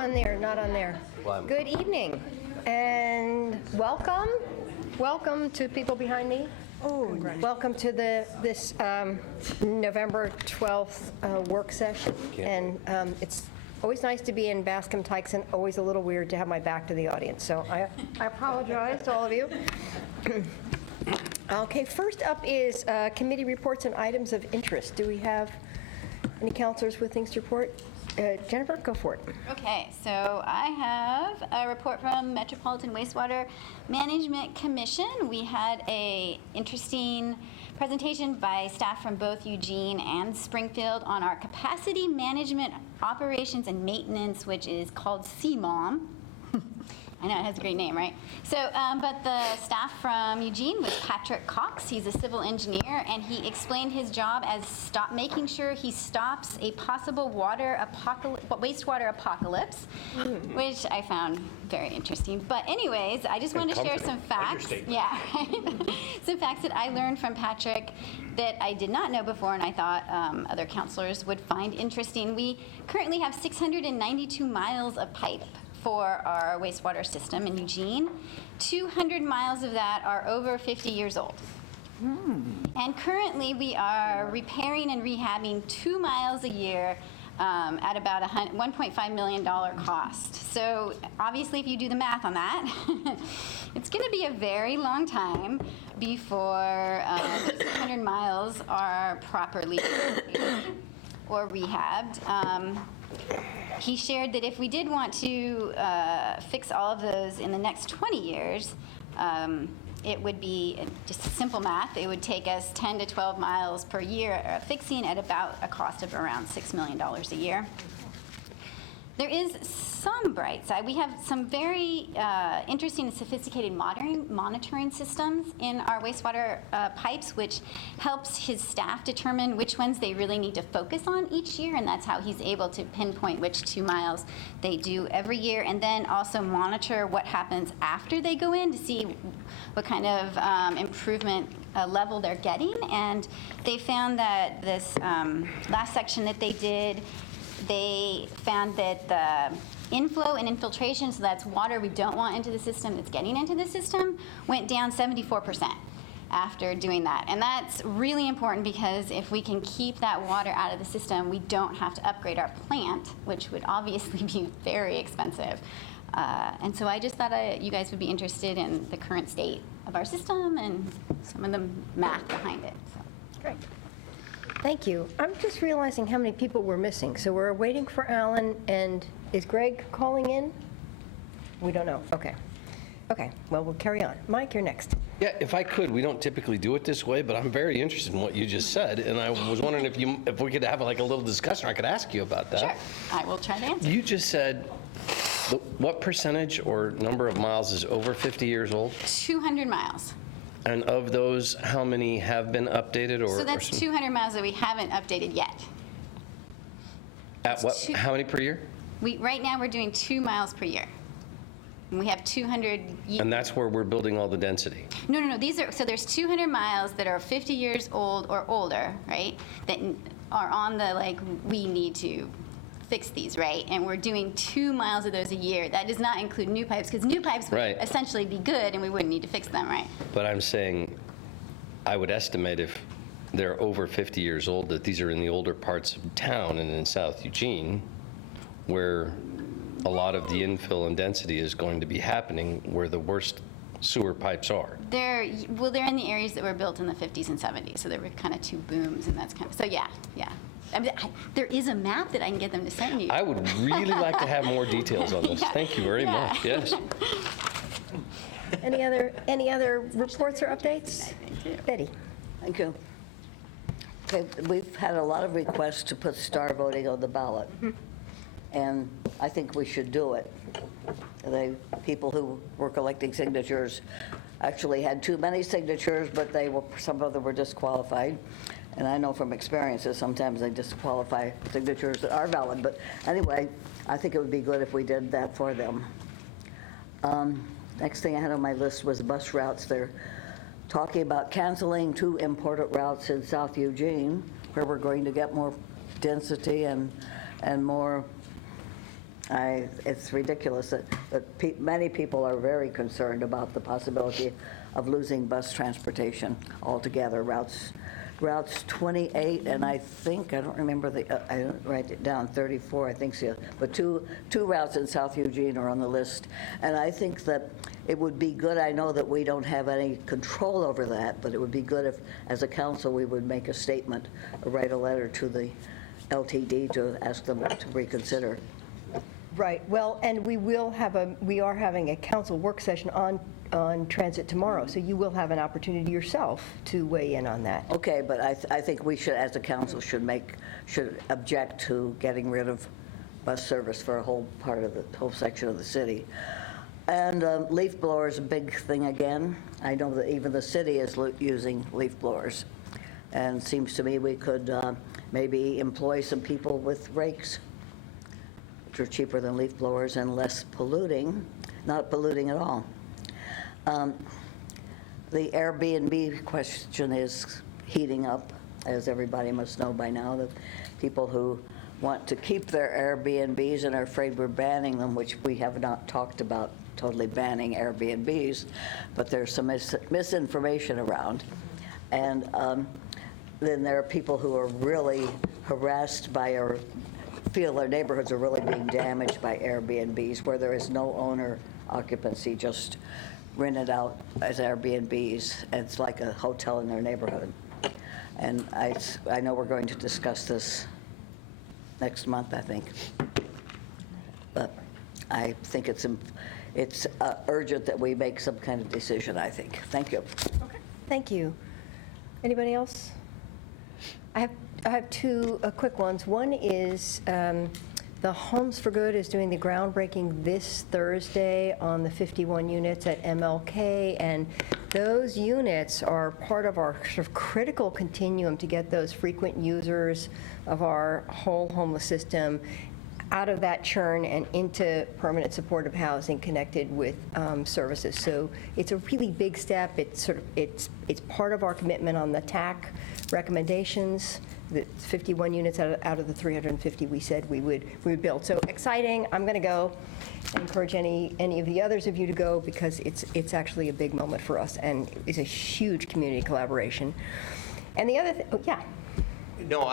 on there, not on there. Good evening, and welcome to people behind me. Welcome to this November 12th work session. And it's always nice to be in Bascom-Tykes, always a little weird to have my back to the audience, so I apologize to all of you. Okay, first up is committee reports and items of interest. Do we have any counselors with things to report? Jennifer, go for it. Okay, so I have a report from Metropolitan Wastewater Management Commission. We had a interesting presentation by staff from both Eugene and Springfield on our capacity management operations and maintenance, which is called CMOM. I know, it has a great name, right? So, but the staff from Eugene was Patrick Cox. He's a civil engineer, and he explained his job as making sure he stops a possible wastewater apocalypse, which I found very interesting. But anyways, I just wanted to share some facts. Yeah, some facts that I learned from Patrick that I did not know before, and I thought other counselors would find interesting. We currently have 692 miles of pipe for our wastewater system in Eugene. 200 miles of that are over 50 years old. And currently we are repairing and rehabbing 2 miles a year at about $1.5 million cost. So obviously if you do the math on that, it's going to be a very long time before those 200 miles are properly or rehabbed. He shared that if we did want to fix all of those in the next 20 years, it would be just simple math. It would take us 10 to 12 miles per year fixing at about a cost of around $6 million a year. There is some bright side. We have some very interesting and sophisticated monitoring systems in our wastewater pipes, which helps his staff determine which ones they really need to focus on each year, and that's how he's able to pinpoint which 2 miles they do every year, and then also monitor what happens after they go in to see what kind of improvement level they're getting. And they found that this last section that they did, they found that the inflow and infiltration, so that's water we don't want into the system that's getting into the system, went down 74% after doing that. And that's really important because if we can keep that water out of the system, we don't have to upgrade our plant, which would obviously be very expensive. And so I just thought you guys would be interested in the current state of our system and some of the math behind it. So. Great. Thank you. I'm just realizing how many people we're missing. So we're waiting for Alan, and is Greg calling in? We don't know. Okay. Okay, well, we'll carry on. Mike, you're next. Yeah, if I could, we don't typically do it this way, but I'm very interested in what you just said, and I was wondering if we could have like a little discussion, or I could ask you about that. Sure, I will try to answer. You just said, what percentage or number of miles is over 50 years old? 200 miles. And of those, how many have been updated? So that's 200 miles that we haven't updated yet. At what? How many per year? Right now we're doing 2 miles per year. And we have 200. And that's where we're building all the density. No. So there's 200 miles that are 50 years old or older, right? That are on the we need to fix these, right? And we're doing 2 miles of those a year. That does not include new pipes, because new pipes would essentially be good and we wouldn't need to fix them, right? But I'm saying, I would estimate if they're over 50 years old, that these are in the older parts of town and in South Eugene, where a lot of the infill and density is going to be happening, where the worst sewer pipes are. They're in the areas that were built in the 50s and 70s, so there were kind of 2 booms, and that's kind of, so yeah. I mean, there is a map that I can get them to send you. I would really like to have more details on this. Thank you very much. Yes. Any other reports or updates? Betty. Thank you. Okay, we've had a lot of requests to put star voting on the ballot, and I think we should do it. The people who were collecting signatures actually had too many signatures, but some of them were disqualified. And I know from experience that sometimes they disqualify signatures that are valid. But anyway, I think it would be good if we did that for them. Next thing I had on my list was bus routes. They're talking about canceling 2 important routes in South Eugene, where we're going to get more density and more It's ridiculous that many people are very concerned about the possibility of losing bus transportation altogether. Routes 28, and I don't remember I don't write it down, 34, I think so. But two routes in South Eugene are on the list. And I think that it would be good, I know that we don't have any control over that, but it would be good if, as a council, we would make a statement, or write a letter to the LTD to ask them to reconsider. Right, well, and we are having a council work session on transit tomorrow, so you will have an opportunity yourself to weigh in on that. Okay, but I think we should, as a council, should object to getting rid of bus service for a whole section of the city. And leaf blower is a big thing again. I know that even the city is using leaf blowers. And it seems to me we could maybe employ some people with rakes, which are cheaper than leaf blowers and less polluting, not polluting at all. The Airbnb question is heating up, as everybody must know by now. The people who want to keep their Airbnbs and are afraid we're banning them, which we have not talked about totally banning Airbnbs, but there's some misinformation around. And then there are people who are really harassed by or feel their neighborhoods are really being damaged by Airbnbs where there is no owner occupancy, just rented out as Airbnbs. And it's like a hotel in their neighborhood. And I know we're going to discuss this next month, I think. But I think it's urgent that we make some kind of decision, I think. Thank you. Okay. Thank you. Anybody else? I have two quick ones. One is the Homes for Good is doing the groundbreaking this Thursday on the 51 units at MLK, and those units are part of our sort of critical continuum to get those frequent users of our whole homeless system out of that churn and into permanent supportive housing connected with services. So it's a really big step. It's part of our commitment on the TAC recommendations. The 51 units out of the 350 we said we would build. So exciting! I'm going to go. I encourage any of the others of you to go because it's actually a big moment for us and it's a huge community collaboration. And the other thing, yeah. No,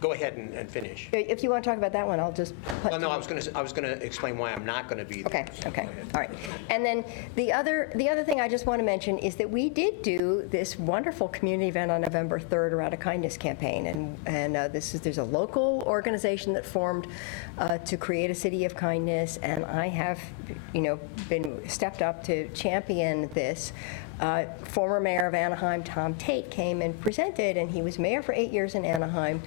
go ahead and finish. If you want to talk about that one, I'll just. Well, no, I was going to explain why I'm not going to be there. Okay, all right. And then the other thing I just want to mention is that we did do this wonderful community event on November 3rd around a kindness campaign, and there's a local organization that formed to create a city of kindness, and I have, been stepped up to champion this. Former mayor of Anaheim, Tom Tate, came and presented, and he was mayor for 8 years in Anaheim.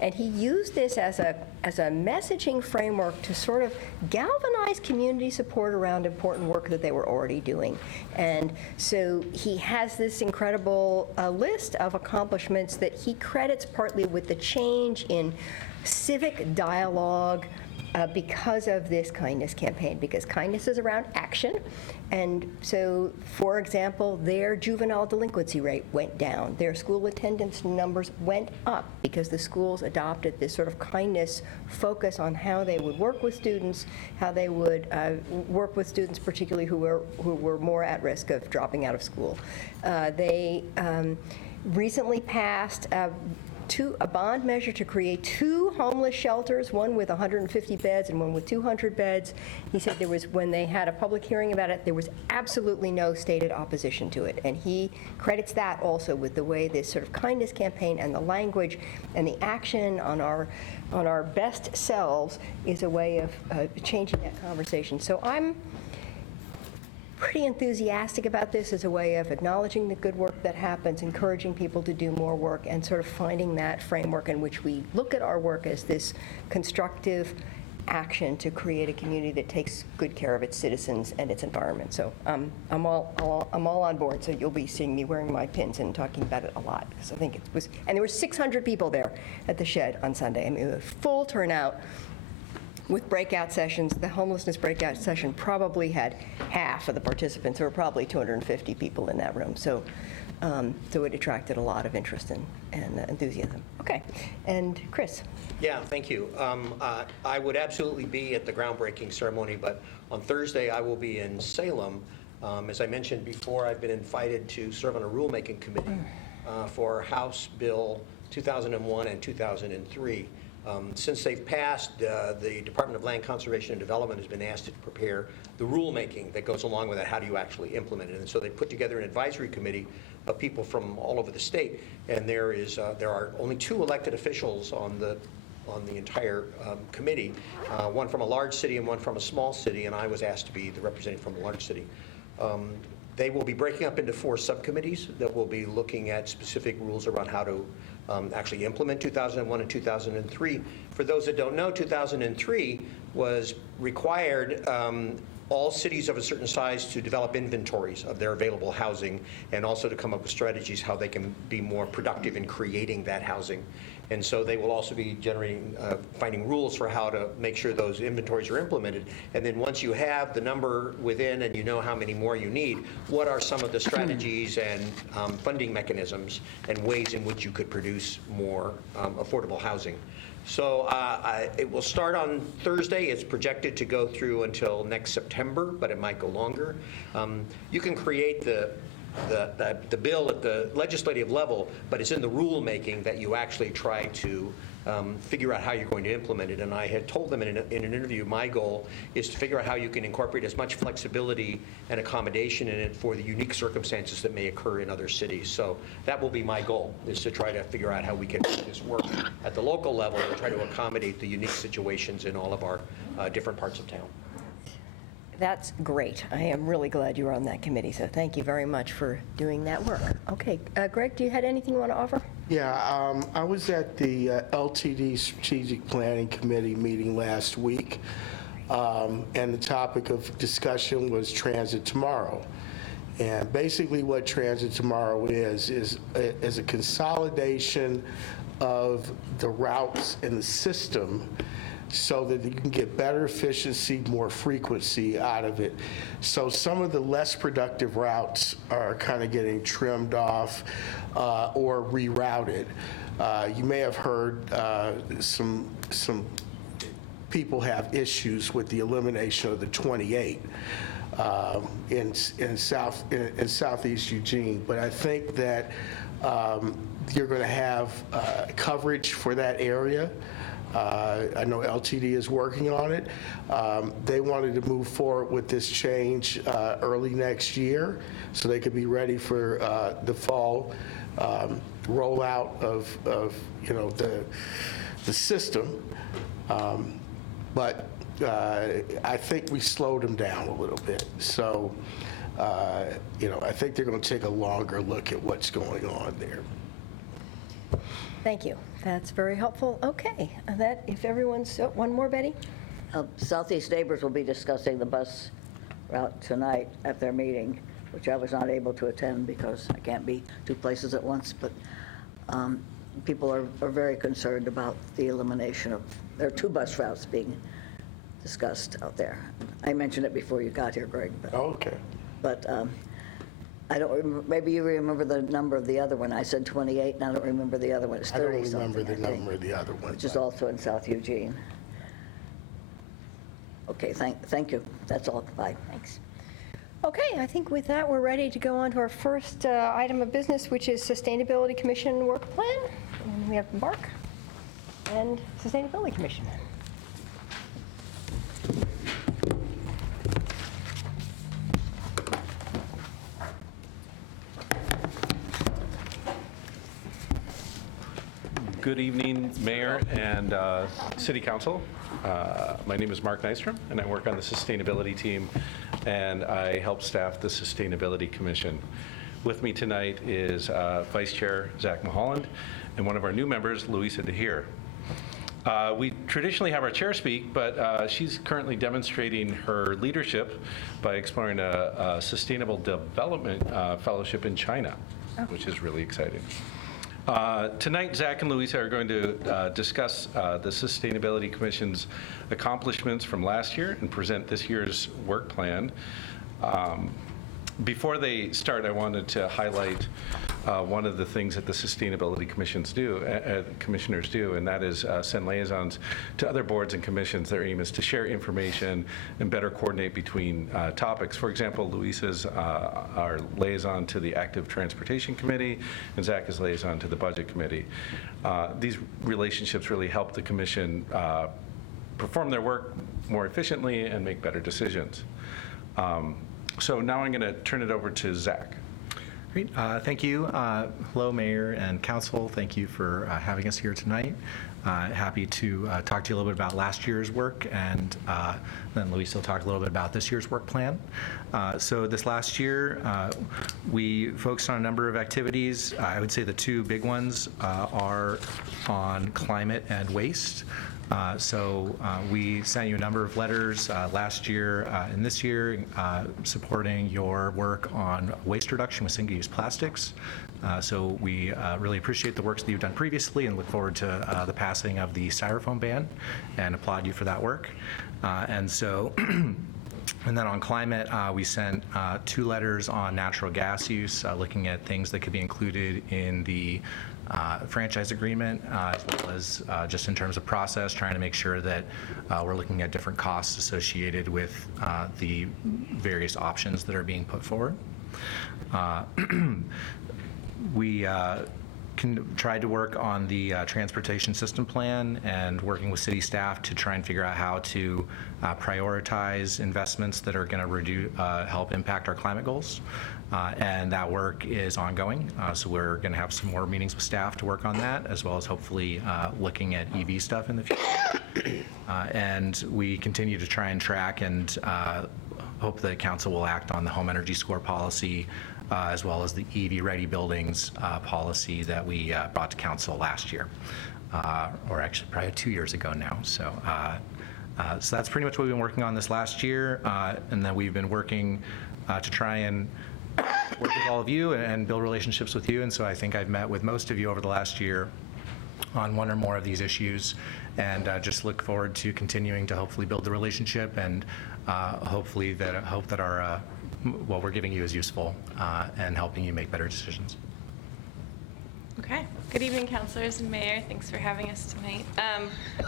And he used this as a messaging framework to sort of galvanize community support around important work that they were already doing. And so he has this incredible list of accomplishments that he credits partly with the change in civic dialogue because of this kindness campaign, because kindness is around action. And so, for example, their juvenile delinquency rate went down. Their school attendance numbers went up because the schools adopted this sort of kindness focus on how they would work with students, how they would work with students particularly who were more at risk of dropping out of school. They recently passed a bond measure to create 2 homeless shelters, one with 150 beds and one with 200 beds. He said when they had a public hearing about it, there was absolutely no stated opposition to it. And he credits that also with the way this sort of kindness campaign and the language and the action on our best selves is a way of changing that conversation. So I'm pretty enthusiastic about this as a way of acknowledging the good work that happens, encouraging people to do more work, and sort of finding that framework in which we look at our work as this constructive action to create a community that takes good care of its citizens and its environment. So I'm all on board. So you'll be seeing me wearing my pins and talking about it a lot because I think it was. And there were 600 people there at the shed on Sunday. I mean, it was full turnout. With breakout sessions, the homelessness breakout session probably had half of the participants. There were probably 250 people in that room. So So it attracted a lot of interest and enthusiasm. Okay. And Chris? Yeah, thank you. I would absolutely be at the groundbreaking ceremony, but on Thursday I will be in Salem. As I mentioned before, I've been invited to serve on a rulemaking committee for House Bill 2001 and 2003. Since they've passed, the Department of Land Conservation and Development has been asked to prepare the rulemaking that goes along with that. How do you actually implement it? And so they put together an advisory committee of people from all over the state, and there are only 2 elected officials on the entire committee, one from a large city and one from a small city, and I was asked to be the representative from a large city. They will be breaking up into 4 subcommittees that will be looking at specific rules around how to actually implement 2001 and 2003. For those that don't know, 2003 was required all cities of a certain size to develop inventories of their available housing and also to come up with strategies how they can be more productive in creating that housing. And so they will also be finding rules for how to make sure those inventories are implemented. And then once you have the number within and you know how many more you need, what are some of the strategies and funding mechanisms and ways in which you could produce more affordable housing? So it will start on Thursday. It's projected to go through until next September, but it might go longer. You can create the bill at the legislative level, but it's in the rulemaking that you actually try to figure out how you're going to implement it. And I had told them in an interview, my goal is to figure out how you can incorporate as much flexibility and accommodation in it for the unique circumstances that may occur in other cities. So that will be my goal, is to try to figure out how we can make this work at the local level and try to accommodate the unique situations in all of our different parts of town. That's great. I am really glad you were on that committee, so thank you very much for doing that work. Okay, Greg, do you have anything you want to offer? Yeah, I was at the LTD Strategic Planning Committee meeting last week, and the topic of discussion was Transit Tomorrow. And basically what Transit Tomorrow is a consolidation of the routes in the system so that you can get better efficiency, more frequency out of it. So some of the less productive routes are kind of getting trimmed off or rerouted. You may have heard some people have issues with the elimination of the 28 in Southeast Eugene, but I think that you're going to have coverage for that area. I know LTD is working on it. They wanted to move forward with this change early next year so they could be ready for the fall rollout of the system. But I think we slowed them down a little bit. So, I think they're going to take a longer look at what's going on there. Thank you. That's very helpful. Okay, if everyone's, one more, Betty? Southeast Neighbors will be discussing the bus route tonight at their meeting, which I was not able to attend because I can't be 2 places at once, but people are very concerned about the elimination of, there are 2 bus routes being discussed out there. I mentioned it before you got here, Greg. But, Oh, okay. But I don't remember, maybe you remember the number of the other one. I said 28, and I don't remember the other one. It's 30 I don't remember something, the I think, number of the other one. which is but- also in South Eugene. Okay, thank you. That's all. Bye. Thanks. Okay, I think with that, we're ready to go on to our first item of business, which is Sustainability Commission Work Plan. And we have Mark and Sustainability Commission. Good evening, Mayor and City Council. My name is Mark Nystrom, and I work on the Sustainability team, and I help staff the Sustainability Commission. With me tonight is Vice Chair Zach Mulholland and one of our new members, Louisa DeHeer. We traditionally have our chair speak, but she's currently demonstrating her leadership by exploring a Sustainable Development Fellowship in China, which is really exciting. Tonight, Zach and Louisa are going to discuss the Sustainability Commission's accomplishments from last year and present this year's work plan. Before they start, I wanted to highlight one of the things that the Sustainability Commissioners do, and that is send liaisons to other boards and commissions. Their aim is to share information and better coordinate between topics. For example, Luisa's our liaison to the Active Transportation Committee, and Zach is liaison to the Budget Committee. These relationships really help the commission perform their work more efficiently and make better decisions. So now I'm going to turn it over to Zach. Great. Thank you. Hello, Mayor and Council. Thank you for having us here tonight. Happy to talk to you a little bit about last year's work, and then Luis will talk a little bit about this year's work plan. So this last year, we focused on a number of activities. I would say the two big ones are on climate and waste. So we sent you a number of letters last year and this year supporting your work on waste reduction with single-use plastics. So we really appreciate the work that you've done previously and look forward to the passing of the styrofoam ban and applaud you for that work. And so and then on climate, we sent 2 letters on natural gas use, looking at things that could be included in the franchise agreement, as well as just in terms of process, trying to make sure that we're looking at different costs associated with the various options that are being put forward. We tried to work on the transportation system plan and working with city staff to try and figure out how to prioritize investments that are going to help impact our climate goals. And that work is ongoing. So we're going to have some more meetings with staff to work on that, as well as hopefully looking at EV stuff in the future. And we continue to try and track and hope that council will act on the home energy score policy, as well as the EV ready buildings policy that we brought to council last year, or actually probably 2 years ago now. So so that's pretty much what we've been working on this last year. And then we've been working to try and work with all of you and build relationships with you. And so I think I've met with most of you over the last year on one or more of these issues, and just look forward to continuing to hopefully build the relationship and hope that our what we're giving you is useful and helping you make better decisions. Okay. Good evening, councilors and mayor. Thanks for having us tonight.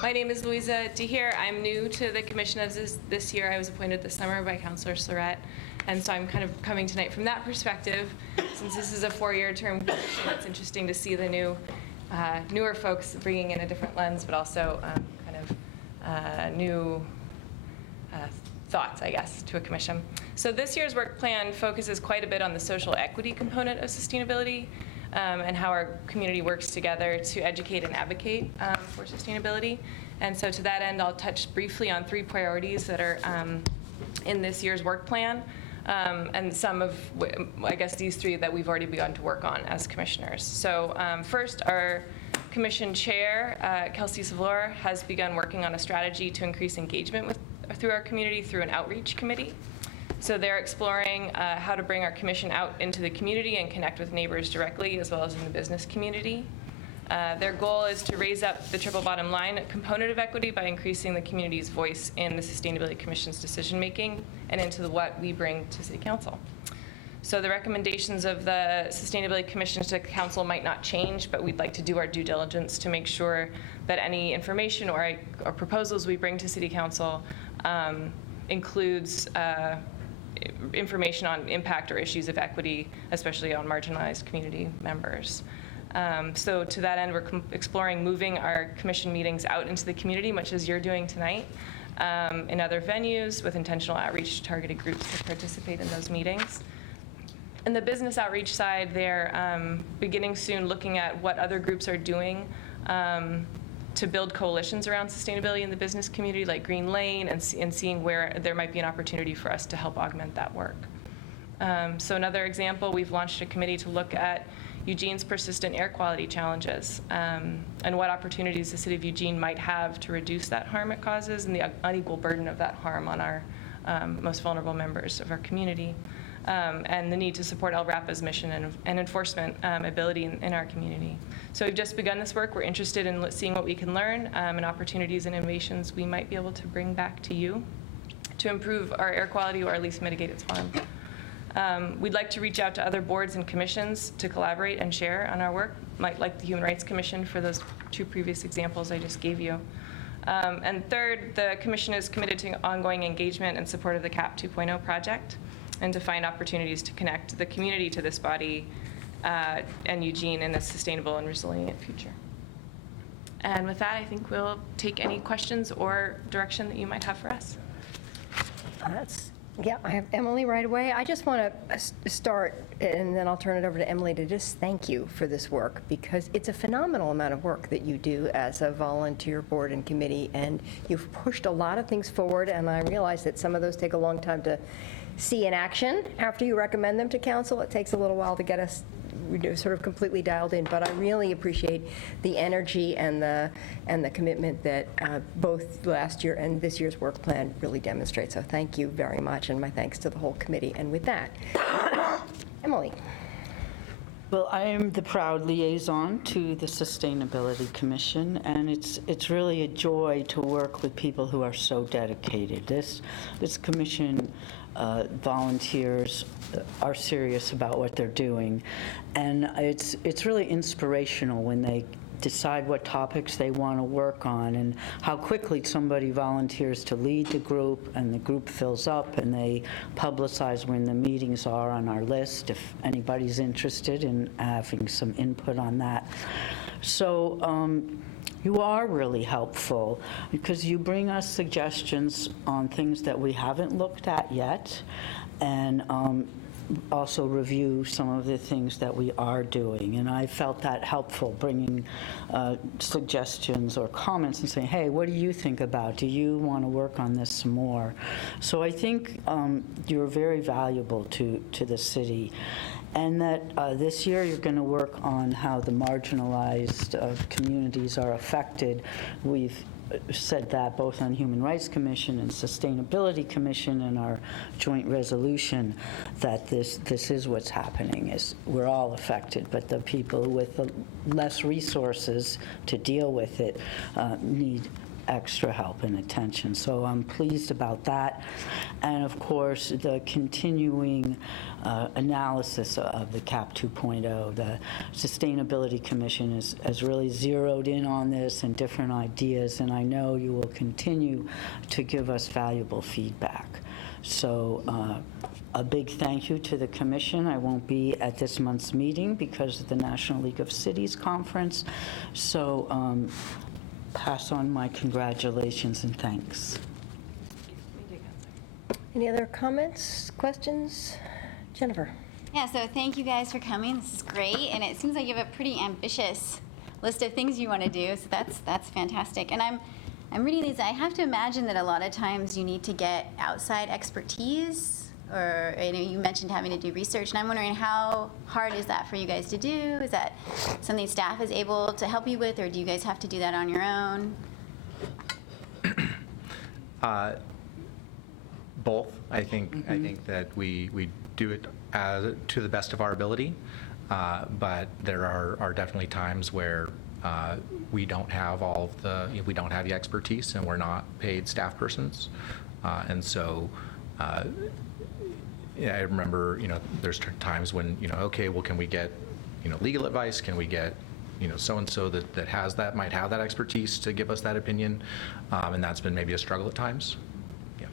My name is Louisa DeHere. I'm new to the commission as this year. I was appointed this summer by Councilor Surratt, and so I'm kind of coming tonight from that perspective. Since this is a 4-year term commission, it's interesting to see the newer folks bringing in a different lens, but also kind of new thoughts, I guess, to a commission. So this year's work plan focuses quite a bit on the social equity component of sustainability and how our community works together to educate and advocate for sustainability. And so to that end, I'll touch briefly on 3 priorities that are in this year's work plan, and some of, I guess, these 3 that we've already begun to work on as commissioners. So first, our commission chair, Kelsey Savlor, has begun working on a strategy to increase engagement through our community through an outreach committee. So they're exploring how to bring our commission out into the community and connect with neighbors directly, as well as in the business community. Their goal is to raise up the triple bottom line component of equity by increasing the community's voice in the Sustainability Commission's decision making and into what we bring to City Council. So the recommendations of the Sustainability Commission to Council might not change, but we'd like to do our due diligence to make sure that any information or proposals we bring to City Council includes information on impact or issues of equity, especially on marginalized community members. So to that end, we're exploring moving our commission meetings out into the community, much as you're doing tonight, in other venues with intentional outreach to targeted groups to participate in those meetings. In the business outreach side, they're beginning soon looking at what other groups are doing to build coalitions around sustainability in the business community, like Green Lane, and seeing where there might be an opportunity for us to help augment that work. So another example, we've launched a committee to look at Eugene's persistent air quality challenges and what opportunities the city of Eugene might have to reduce that harm it causes and the unequal burden of that harm on our most vulnerable members of our community. And the need to support LRAPA's mission and enforcement ability in our community. So we've just begun this work. We're interested in seeing what we can learn and opportunities and innovations we might be able to bring back to you to improve our air quality or at least mitigate its harm. We'd like to reach out to other boards and commissions to collaborate and share on our work, like the Human Rights Commission for those 2 previous examples I just gave you. And third, the commission is committed to ongoing engagement and support of the CAP 2.0 project, and to find opportunities to connect the community to this body and Eugene in a sustainable and resilient future. And with that, I think we'll take any questions or direction that you might have for us. Yeah, I have Emily right away. I just want to start, and then I'll turn it over to Emily to just thank you for this work, because it's a phenomenal amount of work that you do as a volunteer board and committee, and you've pushed a lot of things forward, and I realize that some of those take a long time to see in action after you recommend them to council. It takes a little while to get us sort of completely dialed in, but I really appreciate the energy and the commitment that both last year and this year's work plan really demonstrates. So thank you very much, and my thanks to the whole committee. And with that, Emily. Well, I am the proud liaison to the Sustainability Commission, and it's really a joy to work with people who are so dedicated. This commission volunteers are serious about what they're doing, and it's really inspirational when they decide what topics they want to work on and how quickly somebody volunteers to lead the group, and the group fills up, and they publicize when the meetings are on our list if anybody's interested in having some input on that. So you are really helpful because you bring us suggestions on things that we haven't looked at yet, and also review some of the things that we are doing. And I felt that helpful, bringing suggestions or comments and saying, hey, what do you think about? Do you want to work on this some more? So I think you're very valuable to the city. And that this year you're going to work on how the marginalized communities are affected. We've said that both on Human Rights Commission and Sustainability Commission in our joint resolution, that this is what's happening, is we're all affected, but the people with the less resources to deal with it need extra help and attention. So I'm pleased about that. And of course, the continuing analysis of the CAP 2.0. The Sustainability Commission has really zeroed in on this and different ideas, and I know you will continue to give us valuable feedback. So a big thank you to the Commission. I won't be at this month's meeting because of the National League of Cities Conference. So pass on my congratulations and thanks. Any other comments, questions? Jennifer. Yeah, so thank you guys for coming. This is great, and it seems like you have a pretty ambitious list of things you want to do, so that's fantastic. And I'm reading these. I have to imagine that a lot of times you need to get outside expertise, or you mentioned having to do research, and I'm wondering how hard is that for you guys to do? Is that something staff is able to help you with, or do you guys have to do that on your own? Both. I think that we do it to the best of our ability, but there are definitely times where we don't have we don't have the expertise, and we're not paid staff persons, and so. I remember, there's times when, okay, well, can we get, legal advice? Can we get, so-and-so that might have that expertise to give us that opinion? And that's been maybe a struggle at times. Yeah.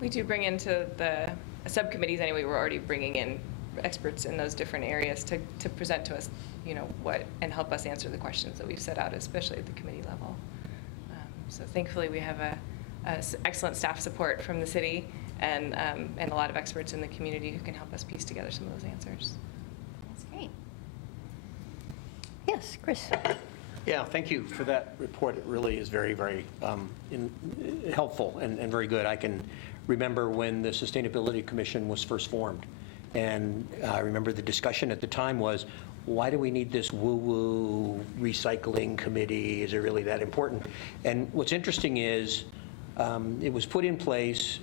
We do bring into the subcommittees anyway, we're already bringing in experts in those different areas to present to us, and help us answer the questions that we've set out, especially at the committee level. So thankfully we have a excellent staff support from the city, and a lot of experts in the community who can help us piece together some of those answers. That's great. Yes, Chris. Yeah, thank you for that report. It really is very, very helpful and very good. I can remember when the Sustainability Commission was first formed, and I remember the discussion at the time was, why do we need this woo-woo recycling committee? Is it really that important? And what's interesting is, it was put in place,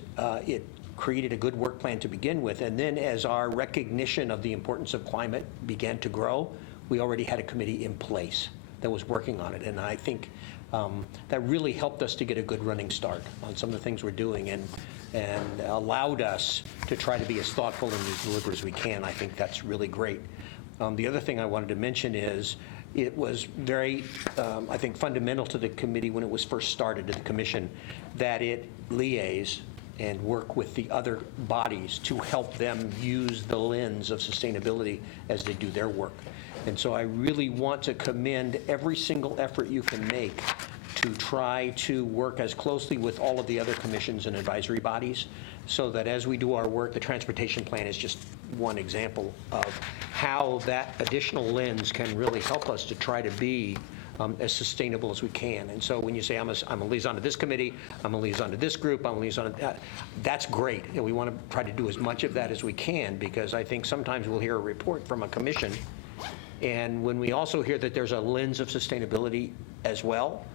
it created a good work plan to begin with, and then as our recognition of the importance of climate began to grow, we already had a committee in place that was working on it. And I think that really helped us to get a good running start on some of the things we're doing and allowed us to try to be as thoughtful and as deliberate as we can. I think that's really great. The other thing I wanted to mention is it was very, I think, fundamental to the committee when it was first started, to the commission, that it liaise and work with the other bodies to help them use the lens of sustainability as they do their work. And so I really want to commend every single effort you can make to try to work as closely with all of the other commissions and advisory bodies, so that as we do our work, the transportation plan is just one example of how that additional lens can really help us to try to be as sustainable as we can. And so when you say, I'm a liaison to this committee, I'm a liaison to this group, I'm a liaison to that, that's great. And we want to try to do as much of that as we can, because I think sometimes we'll hear a report from a commission, and when we also hear that there's a lens of sustainability as well,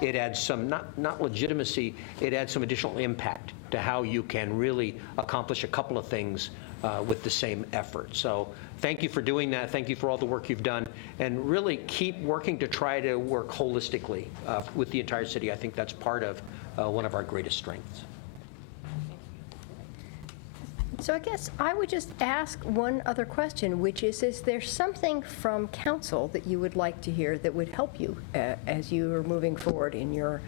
it adds some, not legitimacy, it adds some additional impact to how you can really accomplish a couple of things with the same effort. So thank you for doing that. Thank you for all the work you've done. And really keep working to try to work holistically with the entire city. I think that's part of one of our greatest strengths. So I guess I would just ask one other question, which is there something from council that you would like to hear that would help you as you are moving forward in your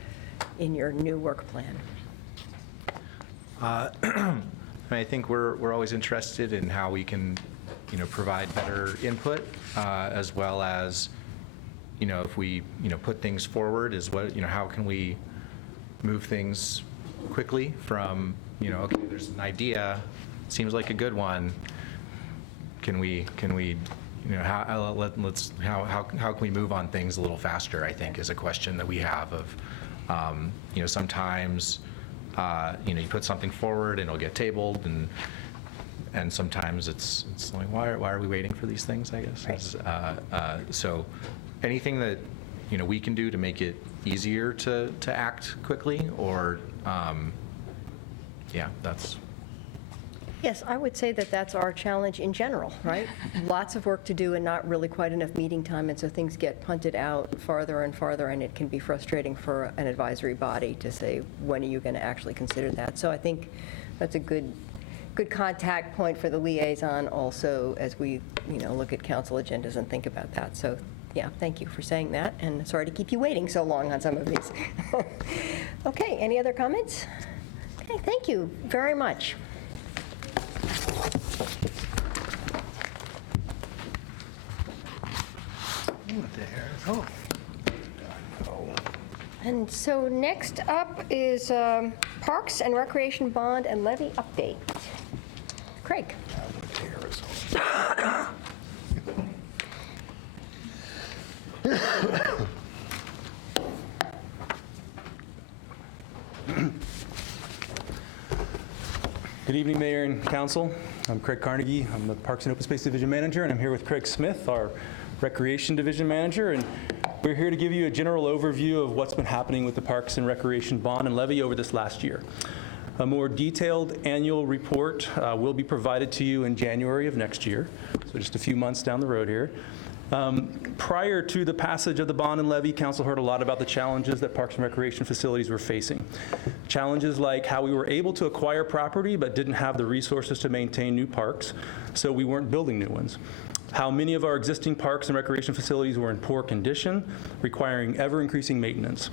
new work plan? I think we're always interested in how we can, provide better input, as well as, if we, put things forward, is what, how can we move things quickly from, okay, there's an idea, seems like a good one. Can we, how can we move on things a little faster, I think, is a question that we have of, sometimes, you put something forward and it'll get tabled, and sometimes it's like, why are we waiting for these things, I guess. Right. So anything that, we can do to make it easier to act quickly, or, that's. Yes, I would say that that's our challenge in general, right? Lots of work to do and not really quite enough meeting time, and so things get punted out farther and farther, and it can be frustrating for an advisory body to say, when are you going to actually consider that? So I think that's a good contact point for the liaison also, as we, look at council agendas and think about that. So yeah, thank you for saying that, and sorry to keep you waiting so long on some of these. Okay, any other comments? Okay, thank you very much. And so next up is Parks and Recreation Bond and Levy Update. Craig. Good evening, Mayor and Council. I'm Craig Carnegie. I'm the Parks and Open Space Division Manager, and I'm here with Craig Smith, our Recreation Division Manager. And we're here to give you a general overview of what's been happening with the Parks and Recreation Bond and Levy over this last year. A more detailed annual report will be provided to you in January of next year, so just a few months down the road here. Prior to the passage of the bond and levy, Council heard a lot about the challenges that Parks and Recreation facilities were facing. Challenges like how we were able to acquire property but didn't have the resources to maintain new parks, so we weren't building new ones. How many of our existing parks and recreation facilities were in poor condition, requiring ever-increasing maintenance.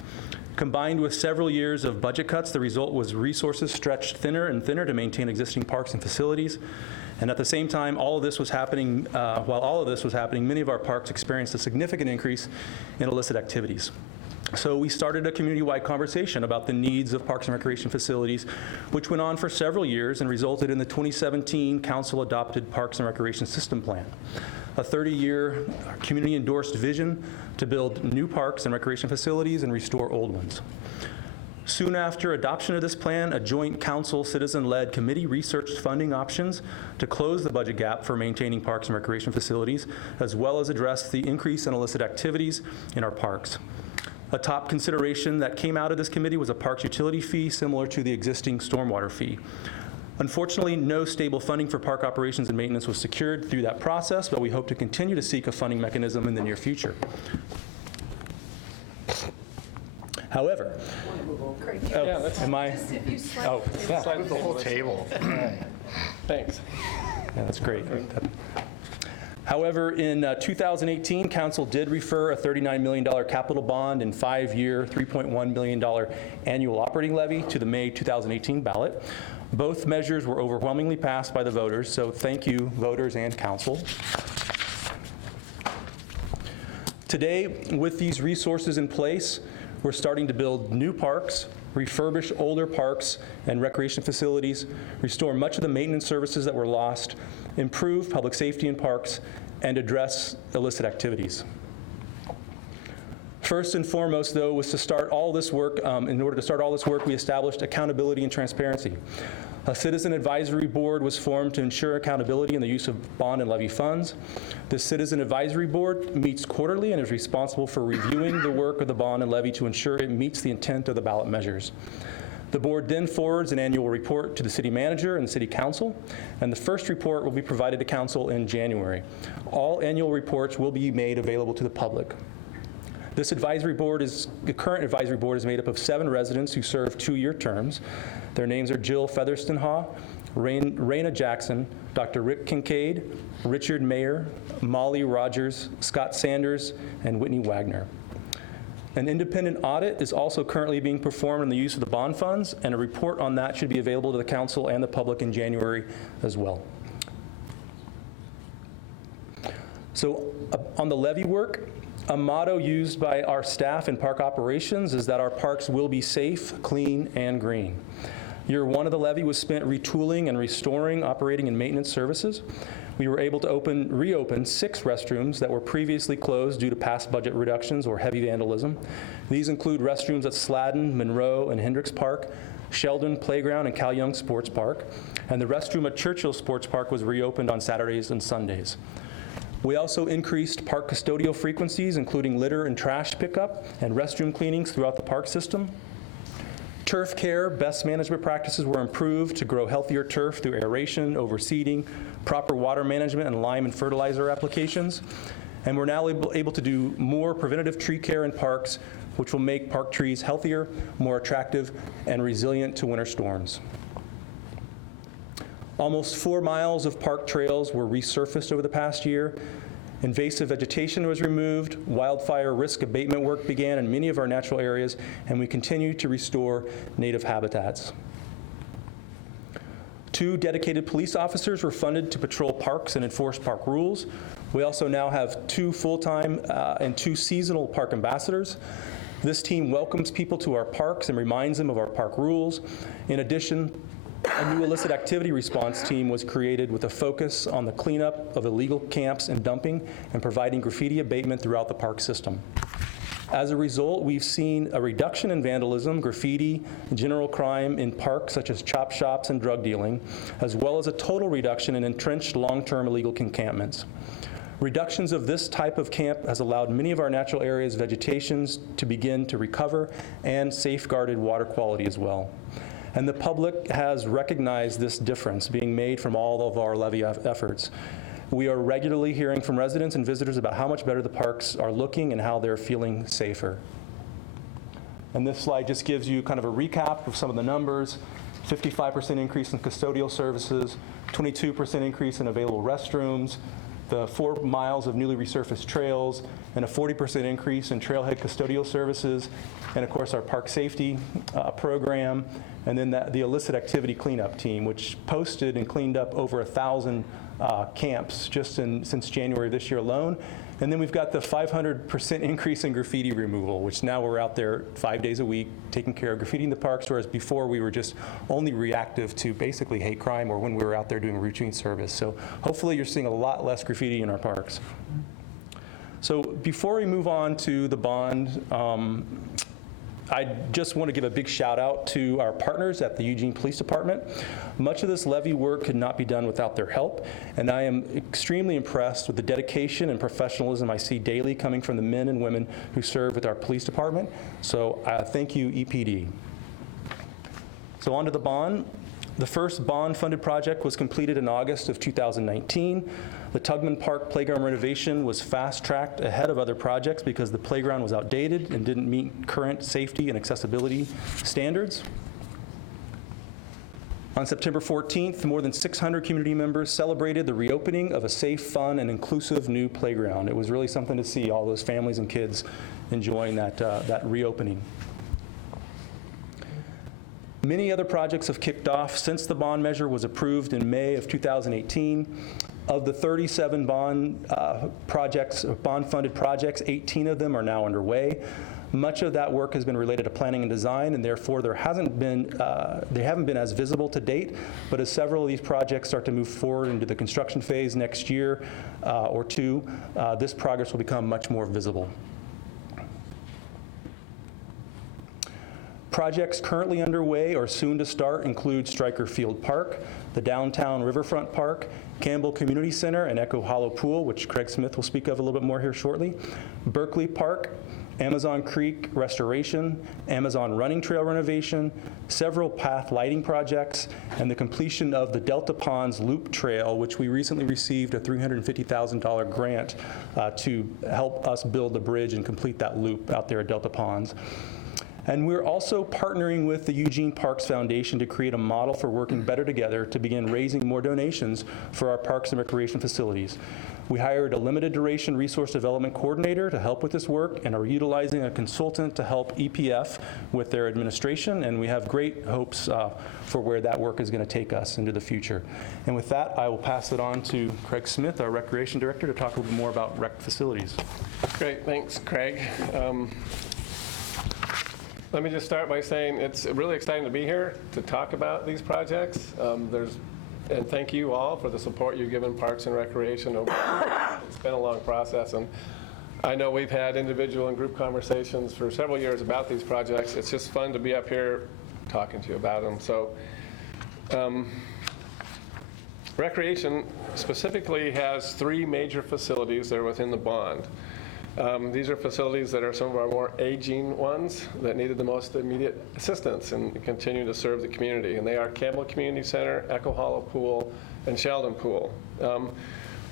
Combined with several years of budget cuts, the result was resources stretched thinner and thinner to maintain existing parks and facilities. And at the same time, while all of this was happening, many of our parks experienced a significant increase in illicit activities. So we started a community-wide conversation about the needs of parks and recreation facilities, which went on for several years and resulted in the 2017 Council-adopted Parks and Recreation System Plan, a 30-year community-endorsed vision to build new parks and recreation facilities and restore old ones. Soon after adoption of this plan, a joint council citizen-led committee researched funding options to close the budget gap for maintaining parks and recreation facilities, as well as address the increase in illicit activities in our parks. A top consideration that came out of this committee was a parks utility fee similar to the existing stormwater fee. Unfortunately, no stable funding for park operations and maintenance was secured through that process, but we hope to continue to seek a funding mechanism in the near future. However, am I? Oh, yeah. The whole table. Thanks. Yeah, that's great. However, in 2018, council did refer a $39 million capital bond and 5-year, $3.1 million annual operating levy to the May 2018 ballot. Both measures were overwhelmingly passed by the voters, so thank you, voters and council. Today, with these resources in place, we're starting to build new parks, refurbish older parks and recreation facilities, restore much of the maintenance services that were lost, improve public safety in parks, and address illicit activities. First and foremost, though, was to start all this work. In order to start all this work, we established accountability and transparency. A citizen advisory board was formed to ensure accountability in the use of bond and levy funds. The citizen advisory board meets quarterly and is responsible for reviewing the work of the bond and levy to ensure it meets the intent of the ballot measures. The board then forwards an annual report to the city manager and the city council, and the first report will be provided to council in January. All annual reports will be made available to the public. This advisory board the current advisory board is made up of 7 residents who serve 2-year terms. Their names are Jill Featherston-Haw, Raina Jackson, Dr. Rick Kincaid, Richard Mayer, Molly Rogers, Scott Sanders, and Whitney Wagner. An independent audit is also currently being performed on the use of the bond funds, and a report on that should be available to the council and the public in January as well. So on the levy work, a motto used by our staff in park operations is that our parks will be safe, clean, and green. Year 1 of the levy was spent retooling and restoring operating and maintenance services. We were able to reopen 6 restrooms that were previously closed due to past budget reductions or heavy vandalism. These include restrooms at Sladden, Monroe, and Hendricks Park, Sheldon Playground, and Cal Young Sports Park, and the restroom at Churchill Sports Park was reopened on Saturdays and Sundays. We also increased park custodial frequencies, including litter and trash pickup and restroom cleanings throughout the park system. Turf care best management practices were improved to grow healthier turf through aeration, overseeding, proper water management, and lime and fertilizer applications. And we're now able to do more preventative tree care in parks, which will make park trees healthier, more attractive, and resilient to winter storms. Almost 4 miles of park trails were resurfaced over the past year. Invasive vegetation was removed, wildfire risk abatement work began in many of our natural areas, and we continue to restore native habitats. 2 dedicated police officers were funded to patrol parks and enforce park rules. We also now have 2 full-time and 2 seasonal park ambassadors. This team welcomes people to our parks and reminds them of our park rules. In addition, a new illicit activity response team was created with a focus on the cleanup of illegal camps and dumping and providing graffiti abatement throughout the park system. As a result, we've seen a reduction in vandalism, graffiti, general crime in parks such as chop shops and drug dealing, as well as a total reduction in entrenched long-term illegal encampments. Reductions of this type of camp has allowed many of our natural areas' vegetations to begin to recover and safeguarded water quality as well. And the public has recognized this difference being made from all of our levy efforts. We are regularly hearing from residents and visitors about how much better the parks are looking and how they're feeling safer. And this slide just gives you kind of a recap of some of the numbers. 55% increase in custodial services, 22% increase in available restrooms, the 4 miles of newly resurfaced trails, and a 40% increase in trailhead custodial services, and of course our park safety program, and then the illicit activity cleanup team, which posted and cleaned up over 1,000 camps just since January this year alone. And then we've got the 500% increase in graffiti removal, which now we're out there 5 days a week taking care of graffiti in the parks, whereas before we were just only reactive to basically hate crime or when we were out there doing routine service. So hopefully you're seeing a lot less graffiti in our parks. So before we move on to the bond, I just want to give a big shout out to our partners at the Eugene Police Department. Much of this levy work could not be done without their help, and I am extremely impressed with the dedication and professionalism I see daily coming from the men and women who serve with our police department. So thank you, EPD. So on to the bond. The first bond-funded project was completed in August of 2019. The Tugman Park playground renovation was fast-tracked ahead of other projects because the playground was outdated and didn't meet current safety and accessibility standards. On September 14th, more than 600 community members celebrated the reopening of a safe, fun, and inclusive new playground. It was really something to see all those families and kids enjoying that reopening. Many other projects have kicked off since the bond measure was approved in May of 2018. Of the 37 bond-funded projects, 18 of them are now underway. Much of that work has been related to planning and design, and therefore they haven't been as visible to date. But as several of these projects start to move forward into the construction phase next year or two, this progress will become much more visible. Projects currently underway or soon to start include Stryker Field Park, the Downtown Riverfront Park, Campbell Community Center, and Echo Hollow Pool, which Craig Smith will speak of a little bit more here shortly, Berkeley Park, Amazon Creek restoration, Amazon Running Trail renovation, several path lighting projects, and the completion of the Delta Ponds Loop Trail, which we recently received a $350,000 grant to help us build the bridge and complete that loop out there at Delta Ponds. And we're also partnering with the Eugene Parks Foundation to create a model for working better together to begin raising more donations for our parks and recreation facilities. We hired a limited duration resource development coordinator to help with this work and are utilizing a consultant to help EPF with their administration, and we have great hopes for where that work is going to take us into the future. And with that, I will pass it on to Craig Smith, our Recreation Director, to talk a little bit more about rec facilities. Great, thanks, Craig. Let me just start by saying it's really exciting to be here to talk about these projects. And thank you all for the support you've given Parks and Recreation over. It's been a long process, and I know we've had individual and group conversations for several years about these projects. It's just fun to be up here talking to you about them. So, Recreation specifically has 3 major facilities that are within the bond. These are facilities that are some of our more aging ones that needed the most immediate assistance and continue to serve the community. And they are Campbell Community Center, Echo Hollow Pool, and Sheldon Pool.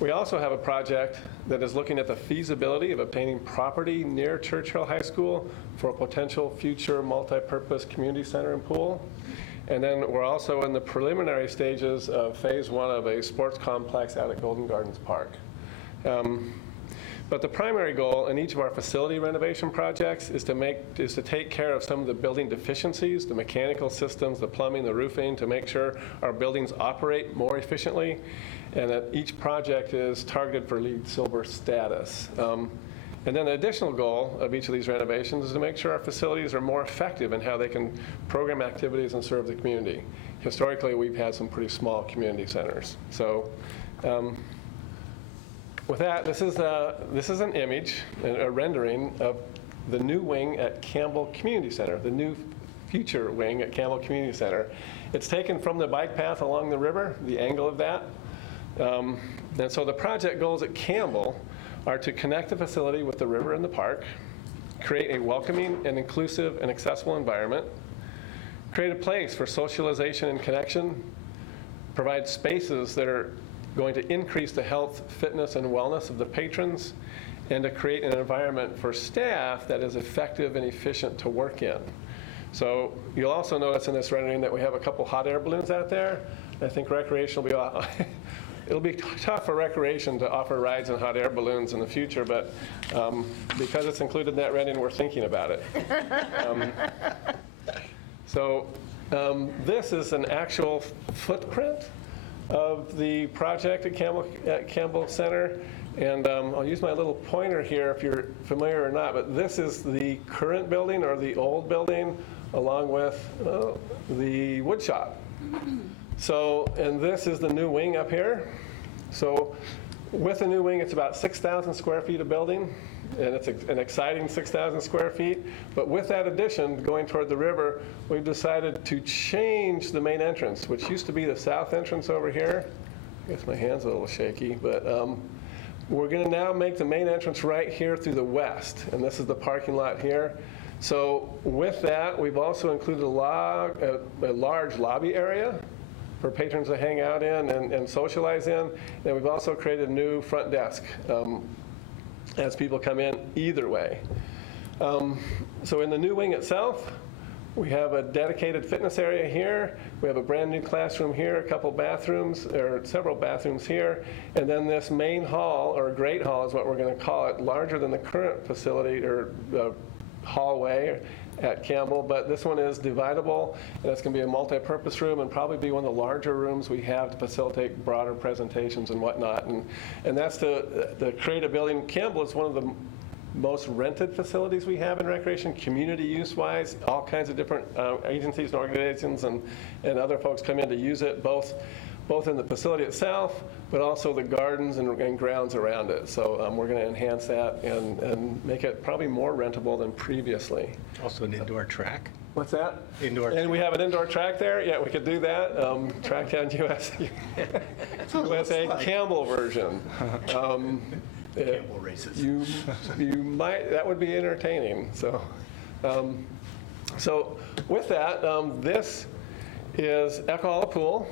We also have a project that is looking at the feasibility of obtaining property near Churchill High School for a potential future multi-purpose community center and pool. And then we're also in the preliminary stages of phase 1 of a sports complex out at Golden Gardens Park. But the primary goal in each of our facility renovation projects is to take care of some of the building deficiencies, the mechanical systems, the plumbing, the roofing, to make sure our buildings operate more efficiently, and that each project is targeted for LEED Silver status. And then the additional goal of each of these renovations is to make sure our facilities are more effective in how they can program activities and serve the community. Historically, we've had some pretty small community centers. So. With that, this is an image, a rendering of the new wing at Campbell Community Center, the new future wing at Campbell Community Center. It's taken from the bike path along the river, the angle of that. And so the project goals at Campbell are to connect the facility with the river and the park, create a welcoming and inclusive and accessible environment, create a place for socialization and connection, provide spaces that are going to increase the health, fitness, and wellness of the patrons, and to create an environment for staff that is effective and efficient to work in. So you'll also notice in this rendering that we have a couple hot air balloons out there. I think recreation will be, it'll be tough for recreation to offer rides in hot air balloons in the future, but because it's included in that rendering, we're thinking about it. This is an actual footprint of the project at Campbell Center. And I'll use my little pointer here if you're familiar or not, but this is the current building or the old building along with the wood shop. So, and this is the new wing up here. So with the new wing, it's about 6,000 square feet of building, and it's an exciting 6,000 square feet. But with that addition, going toward the river, we've decided to change the main entrance, which used to be the south entrance over here. I guess my hand's a little shaky, but we're going to now make the main entrance right here through the west, and this is the parking lot here. So with that, we've also included a large lobby area for patrons to hang out in and socialize in. And we've also created a new front desk as people come in either way. So in the new wing itself, we have a dedicated fitness area here. We have a brand new classroom here, a couple bathrooms, or several bathrooms here. And then this main hall, or great hall is what we're going to call it, larger than the current facility or hallway at Campbell. But this one is dividable, and it's going to be a multi-purpose room and probably be one of the larger rooms we have to facilitate broader presentations and whatnot. And that's to create a building. Campbell is one of the most rented facilities we have in recreation, community use-wise. All kinds of different agencies and organizations and other folks come in to use it, both in the facility itself, but also the gardens and grounds around it. So we're going to enhance that and make it probably more rentable than previously. Also an indoor track. What's that? Indoor. And we have an indoor track there. Yeah, we could do that. Tracktown USA Campbell version. Campbell races. You might, that would be entertaining. So, so with that, this is Echo Hollow Pool,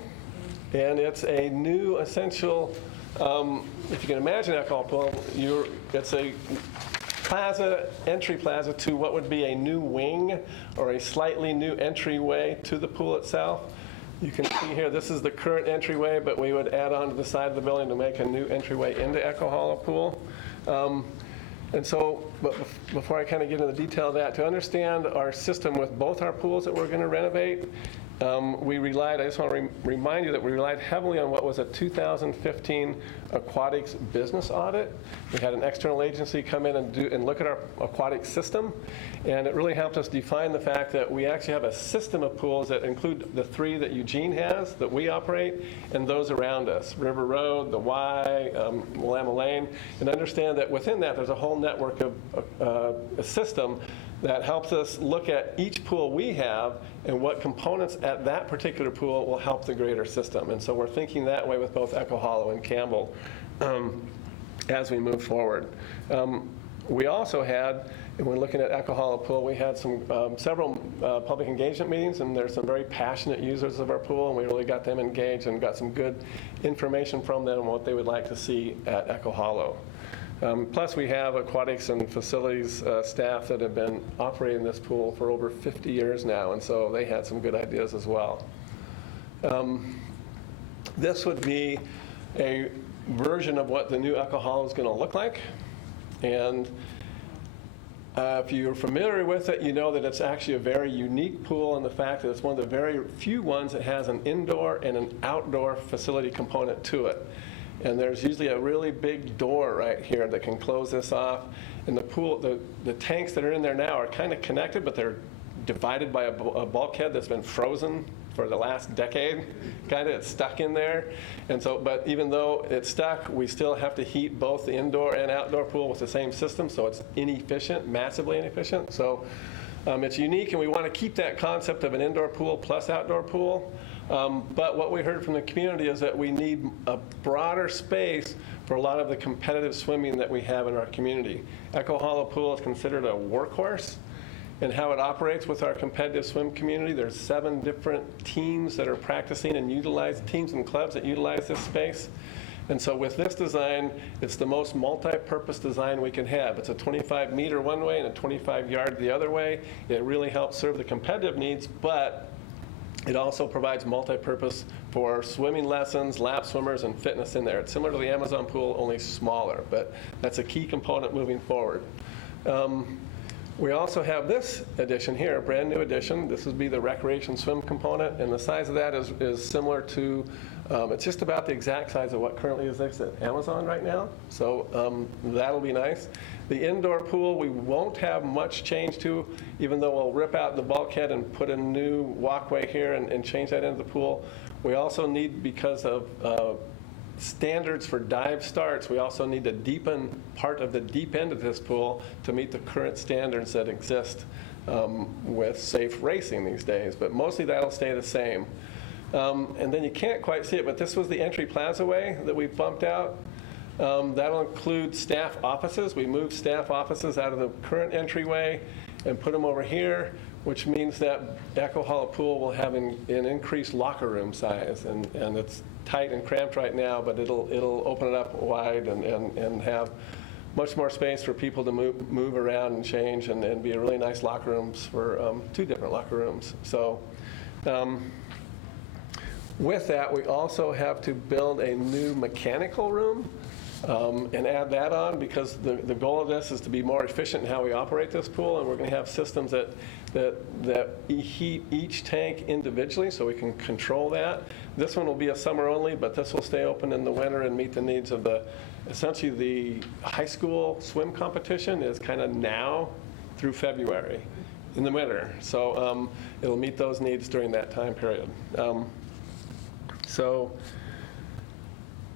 and it's a new essential, if you can imagine Echo Hollow Pool, it's a plaza, entry plaza to what would be a new wing or a slightly new entryway to the pool itself. You can see here, this is the current entryway, but we would add on to the side of the building to make a new entryway into Echo Hollow Pool. And so, but before I kind of get into the detail of that, to understand our system with both our pools that we're going to renovate, I just want to remind you that we relied heavily on what was a 2015 aquatics business audit. We had an external agency come in and look at our aquatic system, and it really helped us define the fact that we actually have a system of pools that include the 3 that Eugene has, that we operate, and those around us, River Road, the Y, Willamette Lane, and understand that within that there's a whole network of a system that helps us look at each pool we have and what components at that particular pool will help the greater system. And so we're thinking that way with both Echo Hollow and Campbell as we move forward. We also had, and when looking at Echo Hollow Pool, we had several public engagement meetings, and there's some very passionate users of our pool, and we really got them engaged and got some good information from them on what they would like to see at Echo Hollow. Plus, we have aquatics and facilities staff that have been operating this pool for over 50 years now, and so they had some good ideas as well. This would be a version of what the new Echo Hollow is going to look like. And if you're familiar with it, you know that it's actually a very unique pool in the fact that it's one of the very few ones that has an indoor and an outdoor facility component to it. And there's usually a really big door right here that can close this off. And the pool, the tanks that are in there now are kind of connected, but they're divided by a bulkhead that's been frozen for the last decade. Kind of, it's stuck in there. And so, but even though it's stuck, we still have to heat both the indoor and outdoor pool with the same system, so it's inefficient, massively inefficient. So it's unique, and we want to keep that concept of an indoor pool plus outdoor pool. But what we heard from the community is that we need a broader space for a lot of the competitive swimming that we have in our community. Echo Hollow Pool is considered a workhorse in how it operates with our competitive swim community. There's 7 different teams that are practicing and teams and clubs that utilize this space. And so with this design, it's the most multi-purpose design we can have. It's a 25-meter one way and a 25-yard the other way. It really helps serve the competitive needs, but it also provides multi-purpose for swimming lessons, lap swimmers, and fitness in there. It's similar to the Amazon pool, only smaller, but that's a key component moving forward. We also have this addition here, a brand new addition. This would be the recreation swim component, and the size of that is similar to, it's just about the exact size of what currently exists at Amazon right now, so that'll be nice. The indoor pool, we won't have much change to, even though we'll rip out the bulkhead and put a new walkway here and change that into the pool. We also need, because of standards for dive starts, we also need to deepen part of the deep end of this pool to meet the current standards that exist with safe racing these days, but mostly that'll stay the same. And then you can't quite see it, but this was the entry plazaway that we bumped out. That'll include staff offices. We moved staff offices out of the current entryway and put them over here, which means that Echo Hollow Pool will have an increased locker room size, and it's tight and cramped right now, but it'll open it up wide and have much more space for people to move around and change, and be a really nice locker rooms for 2 different locker rooms. So with that, we also have to build a new mechanical room and add that on, because the goal of this is to be more efficient in how we operate this pool, and we're going to have systems that heat each tank individually, so we can control that. This one will be a summer only, but this will stay open in the winter and meet the needs of essentially the high school swim competition is kind of now through February in the winter. So it'll meet those needs during that time period. So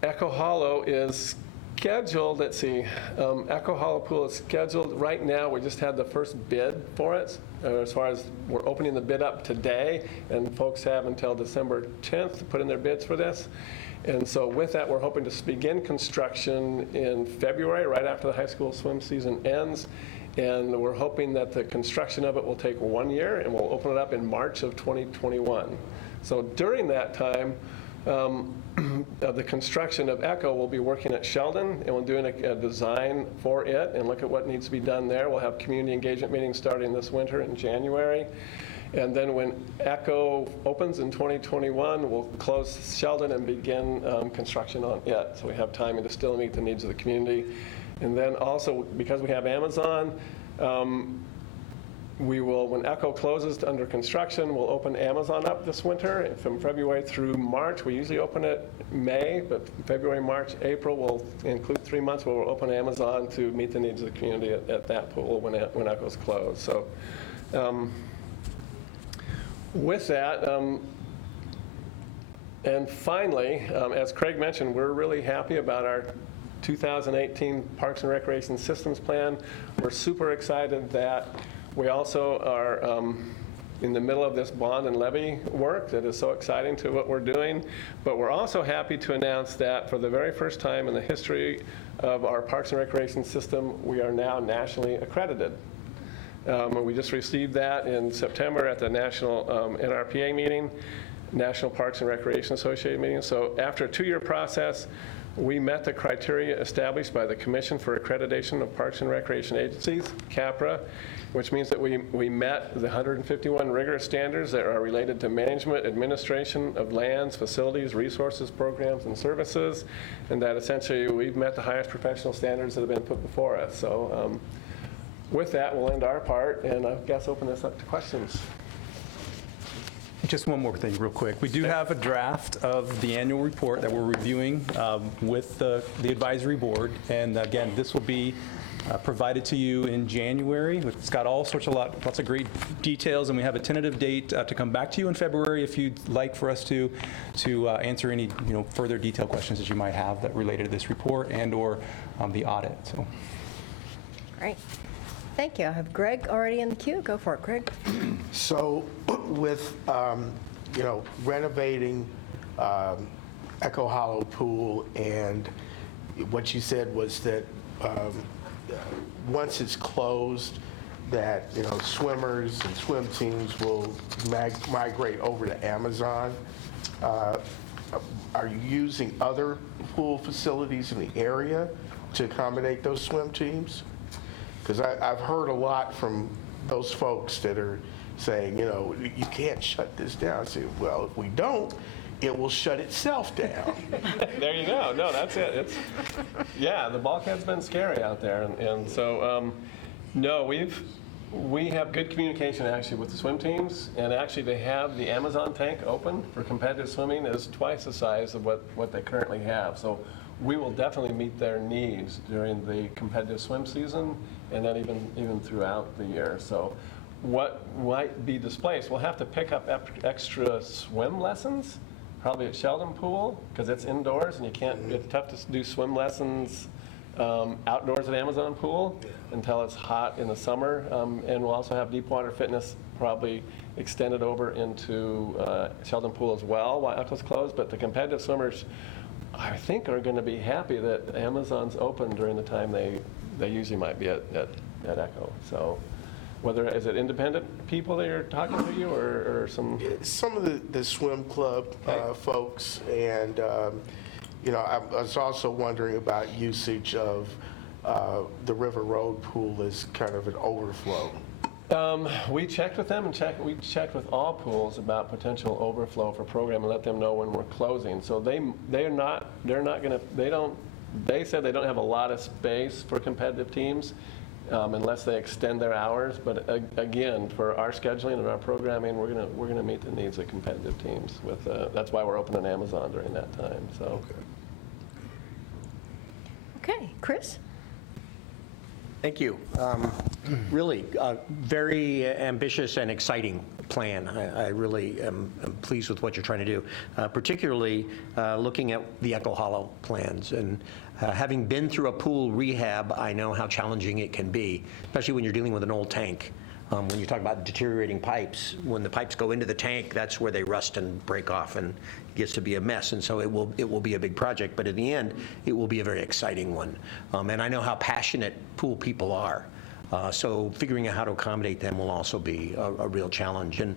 Echo Hollow is scheduled, let's see, Echo Hollow Pool is scheduled right now. We just had the first bid for it. As far as we're opening the bid up today, and folks have until December 10th to put in their bids for this. And so with that, we're hoping to begin construction in February, right after the high school swim season ends. And we're hoping that the construction of it will take 1 year, and we'll open it up in March of 2021. So during that time, of the construction of Echo, we'll be working at Sheldon, and we're doing a design for it and look at what needs to be done there. We'll have community engagement meetings starting this winter in January. And then when Echo opens in 2021, we'll close Sheldon and begin construction on it. So we have time to still meet the needs of the community. And then also, because we have Amazon, we will, when Echo closes under construction, we'll open Amazon up this winter. And from February through March, we usually open it May, but February, March, April, we'll include 3 months where we'll open Amazon to meet the needs of the community at that pool when Echo's closed. So with that, and finally, as Craig mentioned, we're really happy about our 2018 Parks and Recreation Systems Plan. We're super excited that we also are in the middle of this bond and levy work that is so exciting to what we're doing. But we're also happy to announce that for the very first time in the history of our Parks and Recreation system, we are now nationally accredited. We just received that in September at the National NRPA meeting, National Parks and Recreation Association meeting. So after a 2-year process, we met the criteria established by the Commission for Accreditation of Parks and Recreation Agencies, CAPRA, which means that we met the 151 rigorous standards that are related to management, administration of lands, facilities, resources, programs, and services, and that essentially we've met the highest professional standards that have been put before us. So with that, we'll end our part, and I guess open this up to questions. Just one more thing real quick. We do have a draft of the annual report that we're reviewing with the advisory board. And again, this will be provided to you in January. It's got all sorts of lots of great details, and we have a tentative date to come back to you in February if you'd like for us to answer any further detailed questions that you might have that related to this report and or the audit. So. Great. Thank you. I have Greg already in the queue. Go for it, Greg. So with, renovating Echo Hollow Pool, and what you said was that once it's closed, that, swimmers and swim teams will migrate over to Amazon. Are you using other pool facilities in the area to accommodate those swim teams? Because I've heard a lot from those folks that are saying, you can't shut this down. I say, well, if we don't, it will shut itself down. There you go. No, that's it. Yeah, the bulkhead's been scary out there. And so, no, we have good communication actually with the swim teams. And actually they have the Amazon tank open for competitive swimming is twice the size of what they currently have. So we will definitely meet their needs during the competitive swim season and then even throughout the year. So what might be displaced, we'll have to pick up extra swim lessons, probably at Sheldon Pool, because it's indoors and it's tough to do swim lessons outdoors at Amazon Pool until it's hot in the summer. And we'll also have Deepwater Fitness probably extended over into Sheldon Pool as well while Echo's closed. But the competitive swimmers, I think, are going to be happy that Amazon's open during the time they usually might be at Echo. So whether, is it independent people that are talking to you or some? Some of the swim club folks, and, I was also wondering about usage of the River Road pool as kind of an overflow. We checked with them and we checked with all pools about potential overflow for program and let them know when we're closing. So they said they don't have a lot of space for competitive teams unless they extend their hours. But again, for our scheduling and our programming, we're gonna meet the needs of competitive teams. That's why we're open on Amazon during that time. So. Okay, Chris? Thank you. Really, very ambitious and exciting plan. I really am pleased with what you're trying to do, particularly looking at the Echo Hollow plans. And having been through a pool rehab, I know how challenging it can be, especially when you're dealing with an old tank. When you talk about deteriorating pipes, when the pipes go into the tank, that's where they rust and break off, and it gets to be a mess. And so it will be a big project, but in the end, it will be a very exciting one. And I know how passionate pool people are. So figuring out how to accommodate them will also be a real challenge. And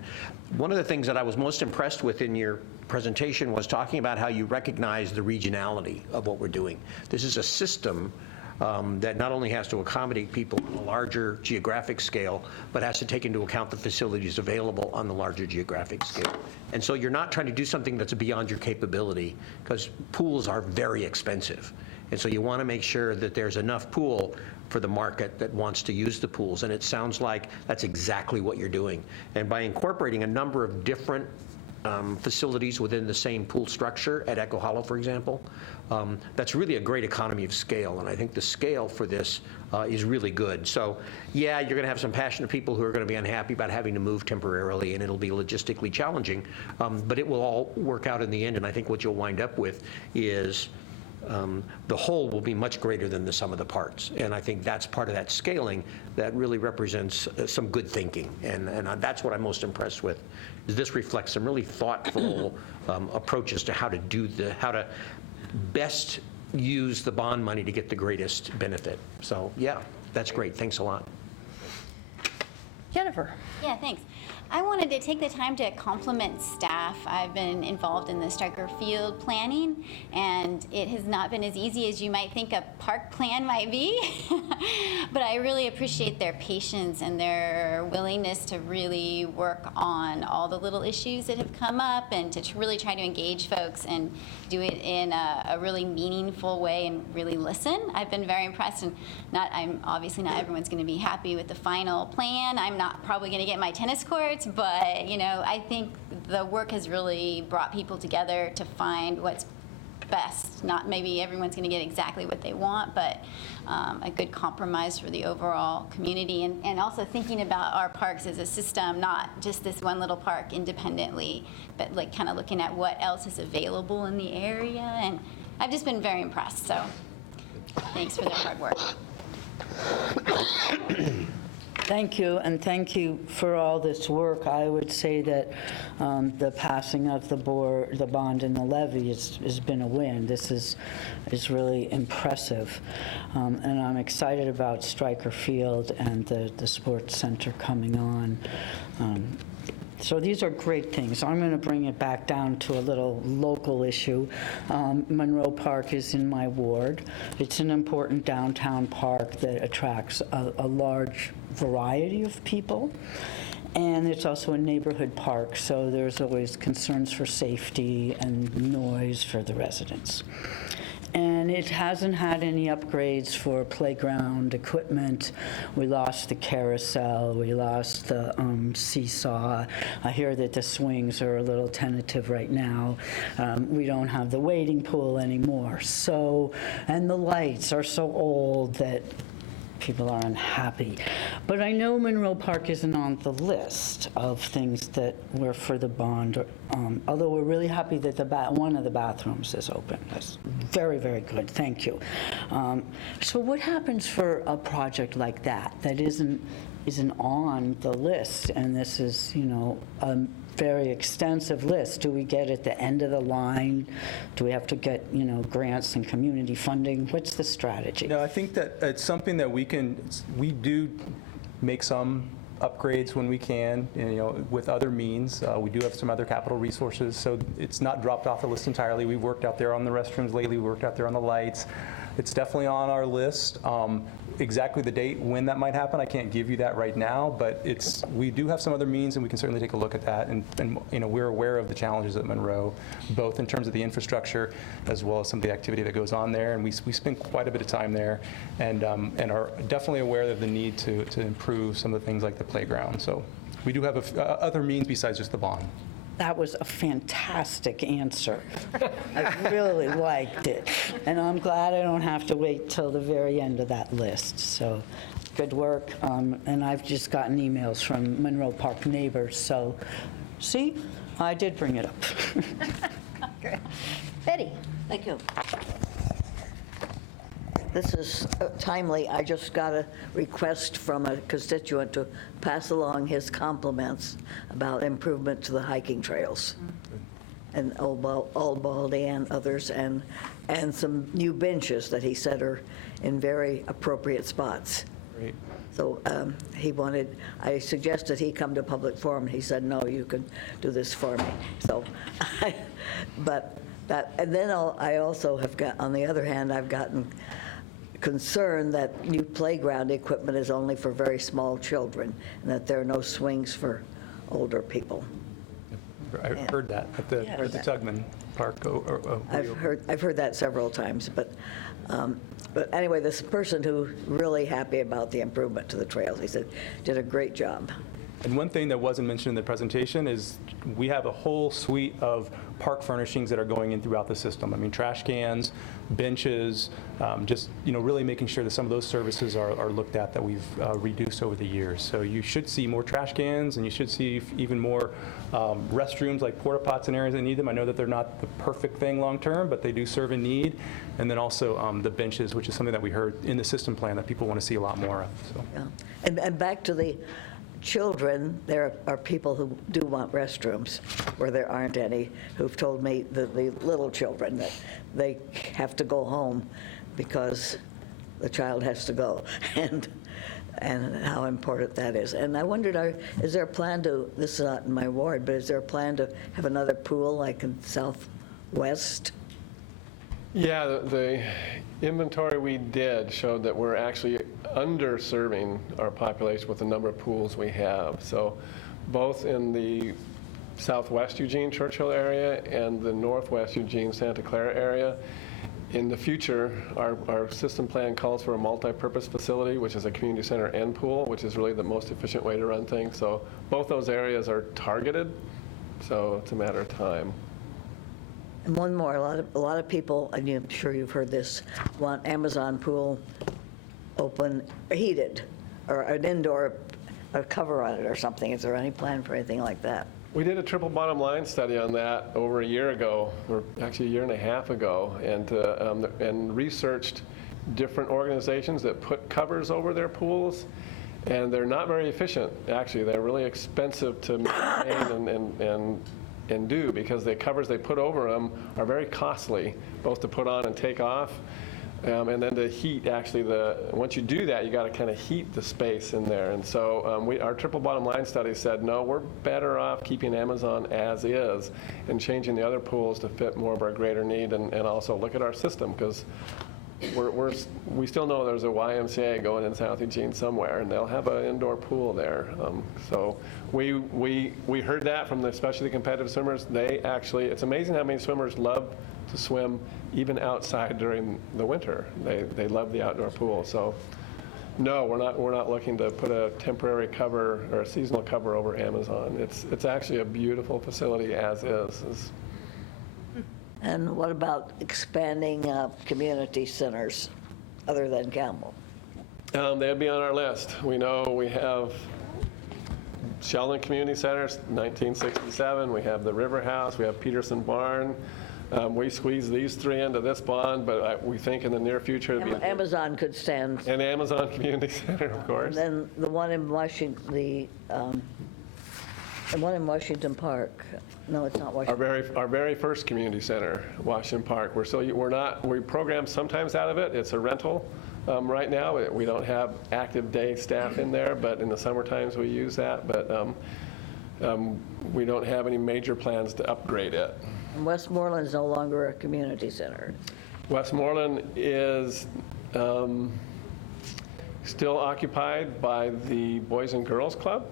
one of the things that I was most impressed with in your presentation was talking about how you recognize the regionality of what we're doing. This is a system that not only has to accommodate people on a larger geographic scale, but has to take into account the facilities available on the larger geographic scale. And so you're not trying to do something that's beyond your capability, because pools are very expensive. And so you want to make sure that there's enough pool for the market that wants to use the pools. And it sounds like that's exactly what you're doing. And by incorporating a number of different facilities within the same pool structure at Echo Hollow, for example, that's really a great economy of scale. And I think the scale for this is really good. So yeah, you're going to have some passionate people who are going to be unhappy about having to move temporarily, and it'll be logistically challenging, but it will all work out in the end. And I think what you'll wind up with is the whole will be much greater than the sum of the parts. And I think that's part of that scaling that really represents some good thinking. And that's what I'm most impressed with, is this reflects some really thoughtful approaches to how to best use the bond money to get the greatest benefit. So yeah, that's great. Thanks a lot. Jennifer? Yeah, thanks. I wanted to take the time to compliment staff. I've been involved in the Stryker Field planning, and it has not been as easy as you might think a park plan might be. But I really appreciate their patience and their willingness to really work on all the little issues that have come up, and to really try to engage folks and do it in a really meaningful way and really listen. I've been very impressed, and obviously not everyone's going to be happy with the final plan. I'm not probably going to get my tennis courts, but I think the work has really brought people together to find what's best. Not maybe everyone's going to get exactly what they want, but a good compromise for the overall community, and also thinking about our parks as a system, not just this one little park independently, but like kind of looking at what else is available in the area. And I've just been very impressed, so thanks for their hard work. Thank you, and thank you for all this work. I would say that the passing of the bond and the levy has been a win. This is really impressive, and I'm excited about Stryker Field and the sports center coming on. So these are great things. I'm going to bring it back down to a little local issue. Monroe Park is in my ward. It's an important downtown park that attracts a large variety of people. And it's also a neighborhood park, so there's always concerns for safety and noise for the residents. And it hasn't had any upgrades for playground equipment. We lost the carousel, we lost the seesaw. I hear that the swings are a little tentative right now. We don't have the wading pool anymore. And the lights are so old that people are unhappy. But I know Monroe Park isn't on the list of things that were for the bond, although we're really happy that one of the bathrooms is open. That's very, very good. Thank you. So what happens for a project like that isn't on the list, and this is, a very extensive list? Do we get at the end of the line? Do we have to get, grants and community funding? What's the strategy? No, I think that it's something that we do make some upgrades when we can, and, you know, with other means. We do have some other capital resources, so it's not dropped off the list entirely. We've worked out there on the restrooms lately, we worked out there on the lights. It's definitely on our list. Exactly the date when that might happen, I can't give you that right now, but we do have some other means, and we can certainly take a look at that. And you know, we're aware of the challenges at Monroe, both in terms of the infrastructure as well as some of the activity that goes on there. And we spend quite a bit of time there, and are definitely aware of the need to improve some of the things like the playground. So we do have other means besides just the bond. That was a fantastic answer. I really liked it. And I'm glad I don't have to wait till the very end of that list. So good work. And I've just gotten emails from Monroe Park neighbors. So see, I did bring it up. Great. Betty? Thank you. This is timely. I just got a request from a constituent to pass along his compliments about improvement to the hiking trails. And Old Baldy and others, and some new benches that he said are in very appropriate spots. Great. So I suggested he come to public forum. He said, no, you can do this for me. So, but that, and then I also have got, on the other hand, I've gotten concerned that new playground equipment is only for very small children, and that there are no swings for older people. I've heard that at the Tugman Park. I've heard that several times, but anyway, this person who's really happy about the improvement to the trails, he said, did a great job. And one thing that wasn't mentioned in the presentation is we have a whole suite of park furnishings that are going in throughout the system. I mean, trash cans, benches, just, you know, really making sure that some of those services are looked at that we've reduced over the years. So you should see more trash cans, and you should see even more restrooms, like porta pots in areas that need them. I know that they're not the perfect thing long term, but they do serve a need. And then also the benches, which is something that we heard in the system plan that people want to see a lot more of. So. Yeah. And back to the children, there are people who do want restrooms where there aren't any, who've told me, the little children, that they have to go home because the child has to go, and how important that is. And I wondered, is there a plan to, this is not in my ward, but is there a plan to have another pool like in Southwest? Yeah, the inventory we did showed that we're actually underserving our population with the number of pools we have. So both in the southwest Eugene Churchill area and the northwest Eugene Santa Clara area, in the future, our system plan calls for a multi-purpose facility, which is a community center and pool, which is really the most efficient way to run things. So both those areas are targeted, so it's a matter of time. And one more, a lot of people, and I'm sure you've heard this, want Amazon pool open, heated, or an indoor, a cover on it or something. Is there any plan for anything like that? We did a triple bottom line study on that over a year ago, or actually a year and a half ago, and researched different organizations that put covers over their pools, and they're not very efficient, actually. They're really expensive to maintain and do, because the covers they put over them are very costly, both to put on and take off. And then the heat, actually, once you do that, you got to kind of heat the space in there. And so our triple bottom line study said, no, we're better off keeping Amazon as is and changing the other pools to fit more of our greater need, and also look at our system, because we still know there's a YMCA going in South Eugene somewhere, and they'll have an indoor pool there. So we heard that from especially the competitive swimmers. It's amazing how many swimmers love to swim even outside during the winter. They love the outdoor pool. So no, we're not looking to put a temporary cover or a seasonal cover over Amazon. It's actually a beautiful facility as is. And what about expanding community centers other than Campbell? They'd be on our list. We know we have Sheldon Community Centers, 1967. We have the River House. We have Peterson Barn. We squeeze these three into this bond, but we think in the near future it'd be Amazon could stand. And Amazon Community Center, of course. And then the one in Washington, the one in Washington Park. No, it's not Washington. Our very first community center, Washington Park. We program sometimes out of it. It's a rental, Right now, we don't have active day staff in there, but in the summer times we use that. But we don't have any major plans to upgrade it. And Westmoreland is no longer a community center. Westmoreland is still occupied by the Boys and Girls Club,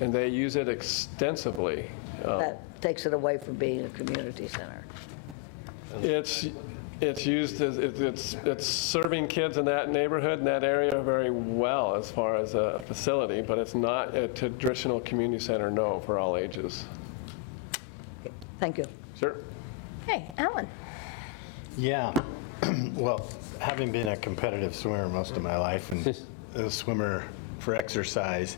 and they use it extensively. That takes it away from being a community center. It's used as, it's serving kids in that neighborhood, in that area very well as far as a facility, but it's not a traditional community center, no, for all ages. Thank you. Sure. Hey, Alan. Yeah, well, having been a competitive swimmer most of my life and a swimmer for exercise,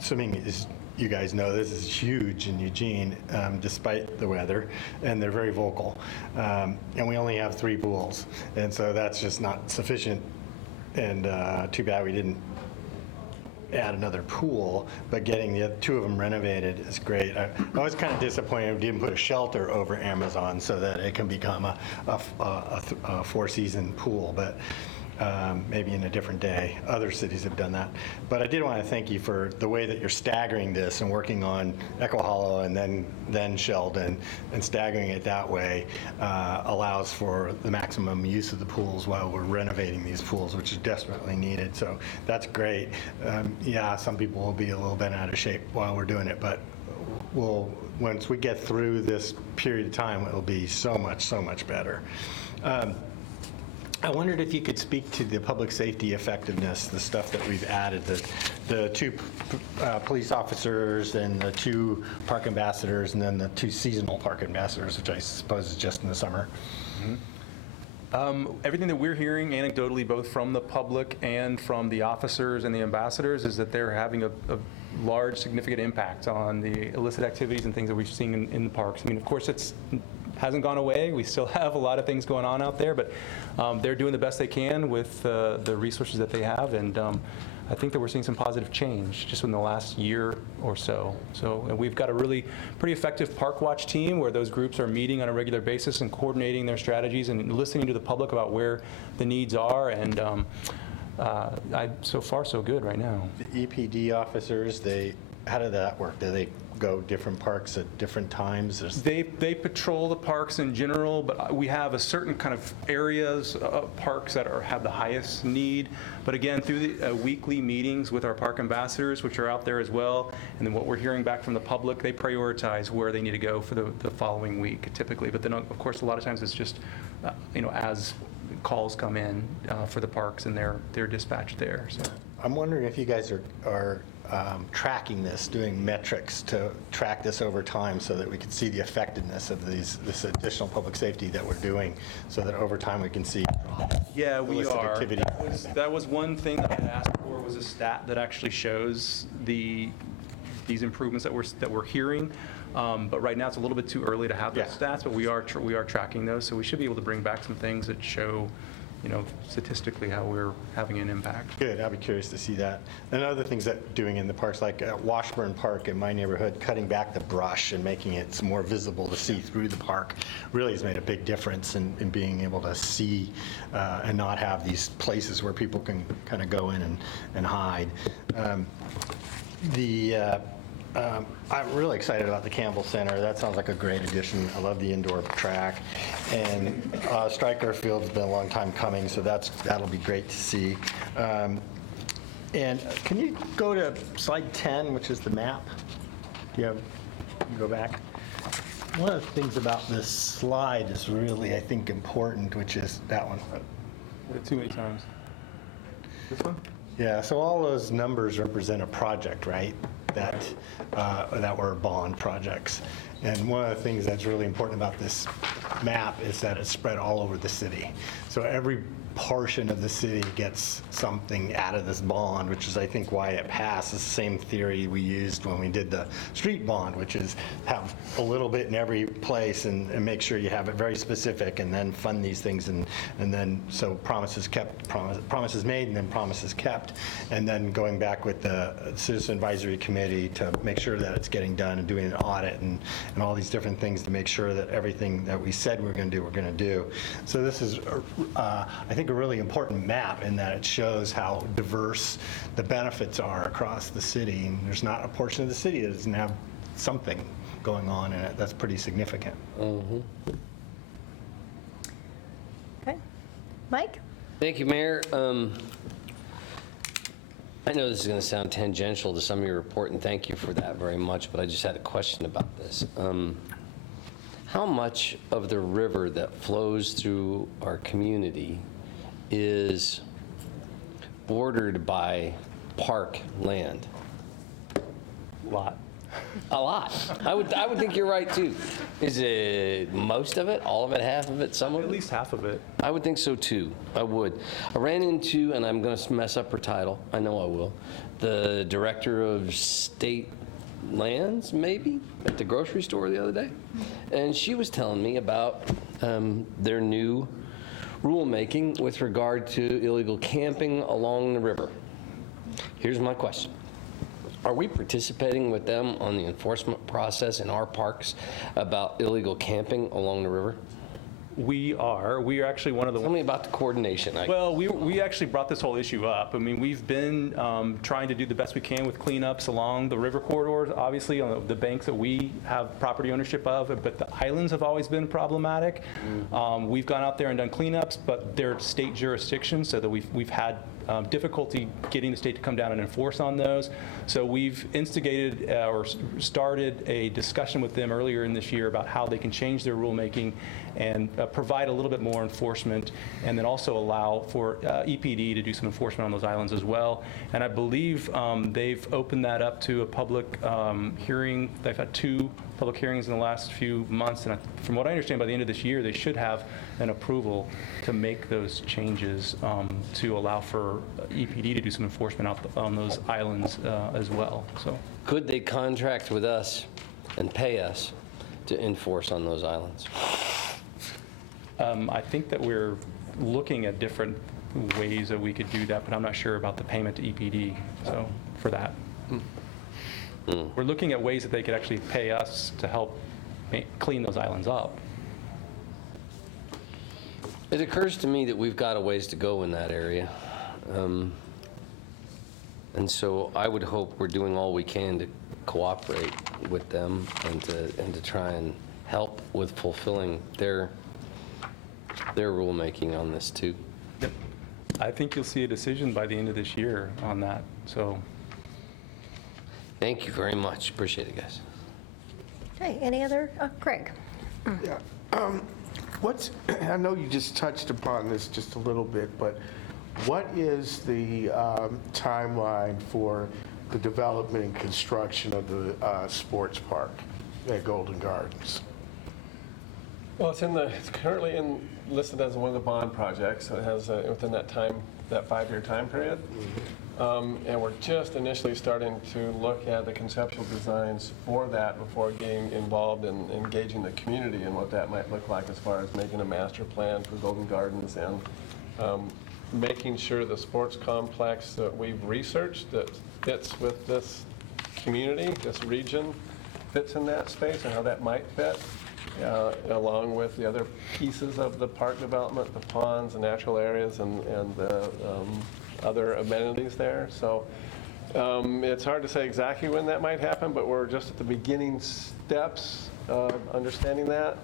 swimming is, you guys know, this is huge in Eugene, despite the weather, and they're very vocal. And we only have 3 pools, and so that's just not sufficient. And too bad we didn't add another pool, but getting the 2 of them renovated is great. I was kind of disappointed we didn't put a shelter over Amazon so that it can become a 4-season pool, but maybe in a different day. Other cities have done that. But I did want to thank you for the way that you're staggering this and working on Echo Hollow and then Sheldon, and staggering it that way allows for the maximum use of the pools while we're renovating these pools, which is desperately needed. So that's great. Yeah, some people will be a little bit out of shape while we're doing it, but once we get through this period of time, it'll be so much better. I wondered if you could speak to the public safety effectiveness, the stuff that we've added, the 2 police officers and the 2 park ambassadors, and then the 2 seasonal park ambassadors, which I suppose is just in the summer. Everything that we're hearing anecdotally, both from the public and from the officers and the ambassadors, is that they're having a large, significant impact on the illicit activities and things that we've seen in the parks. I mean, of course, it hasn't gone away. We still have a lot of things going on out there, but they're doing the best they can with the resources that they have, and I think that we're seeing some positive change just in the last year or so. And we've got a really pretty effective Park Watch team where those groups are meeting on a regular basis and coordinating their strategies and listening to the public about where the needs are, and so far so good right now. The EPD officers, how did that work? Do they go different parks at different times? They patrol the parks in general, but we have a certain kind of areas of parks that have the highest need. But again, through the weekly meetings with our park ambassadors, which are out there as well, and then what we're hearing back from the public, they prioritize where they need to go for the following week, typically. But then, of course, a lot of times it's just, as calls come in for the parks, and they're dispatched there. So I'm wondering if you guys are tracking this, doing metrics to track this over time so that we can see the effectiveness of this additional public safety that we're doing, so that over time we can see yeah, we illicit are. activity. That was one thing that I had asked for, was a stat that actually shows these improvements that we're hearing. But right now it's a little bit too early to have those stats, but we are tracking those, so we should be able to bring back some things that show, statistically how we're having an impact. Good, I'll be curious to see that. And other things that doing in the parks, like at Washburn Park in my neighborhood, cutting back the brush and making it more visible to see through the park really has made a big difference in being able to see and not have these places where people can kind of go in and hide. I'm really excited about the Campbell Center. That sounds like a great addition. I love the indoor track. And Stryker Field's been a long time coming, so that'll be great to see. And can you go to slide 10, which is the map? You go back. One of the things about this slide is really, I think, important, which is that one. Too many times. This one? Yeah, so all those numbers represent a project, right? That were bond projects. And one of the things that's really important about this map is that it's spread all over the city. So every portion of the city gets something out of this bond, which is, I think, why it passed. It's the same theory we used when we did the street bond, which is have a little bit in every place and make sure you have it very specific, and then fund these things, and then so promises kept, promises made, and then promises kept, and then going back with the Citizen Advisory Committee to make sure that it's getting done, and doing an audit and all these different things to make sure that everything that we said we're going to do, we're going to do. So this is, I think, think, a really important map in that it shows how diverse the benefits are across the city. And there's not a portion of the city that doesn't have something going on in it that's pretty significant. Okay. Mike? Thank you, Mayor. I know this is going to sound tangential to some of your report, and thank you for that very much, but I just had a question about this. How much of the river that flows through our community is bordered by park land? A lot. A lot. I would think you're right, too. Is it most of it, all of it, half of it, some of it? At least half of it. I would think so, too. I would. I ran into, and I'm going to mess up her title, I know I will, the Director of State Lands, maybe, at the grocery store the other day. And she was telling me about their new rulemaking with regard to illegal camping along the river. Here's my question. Are we participating with them on the enforcement process in our parks about illegal camping along the river? We are. We are actually one of the... Tell me about the coordination. Well, we actually brought this whole issue up. I mean, we've been trying to do the best we can with cleanups along the river corridors, obviously on the banks that we have property ownership of, but the islands have always been problematic. We've gone out there and done cleanups, but they're state jurisdictions, so that we've had difficulty getting the state to come down and enforce on those. So we've instigated or started a discussion with them earlier in this year about how they can change their rulemaking and provide a little bit more enforcement, and then also allow for EPD to do some enforcement on those islands as well. And I believe they've opened that up to a public hearing. They've had 2 public hearings in the last few months, and from what I understand, by the end of this year, they should have an approval to make those changes to allow for EPD to do some enforcement out on those islands as well. So, could they contract with us and pay us to enforce on those islands? I think that we're looking at different ways that we could do that, but I'm not sure about the payment to EPD. So for that. We're looking at ways that they could actually pay us to help clean those islands up. It occurs to me that we've got a ways to go in that area. And so I would hope we're doing all we can to cooperate with them and to try and help with fulfilling their rulemaking on this too. Yep. I think you'll see a decision by the end of this year on that. So. Thank you very much. Appreciate it, guys. Okay, any other? Craig? Yeah. I know you just touched upon this just a little bit, but what is the timeline for the development and construction of the sports park at Golden Gardens? Well, it's currently listed as one of the bond projects, so it has within that 5-year time period. And we're just initially starting to look at the conceptual designs for that before getting involved in engaging the community and what that might look like as far as making a master plan for Golden Gardens and making sure the sports complex that we've researched that fits with this community, this region, fits in that space and how that might fit, along with the other pieces of the park development, the ponds, the natural areas, and the other amenities there. So it's hard to say exactly when that might happen, but we're just at the beginning steps of understanding that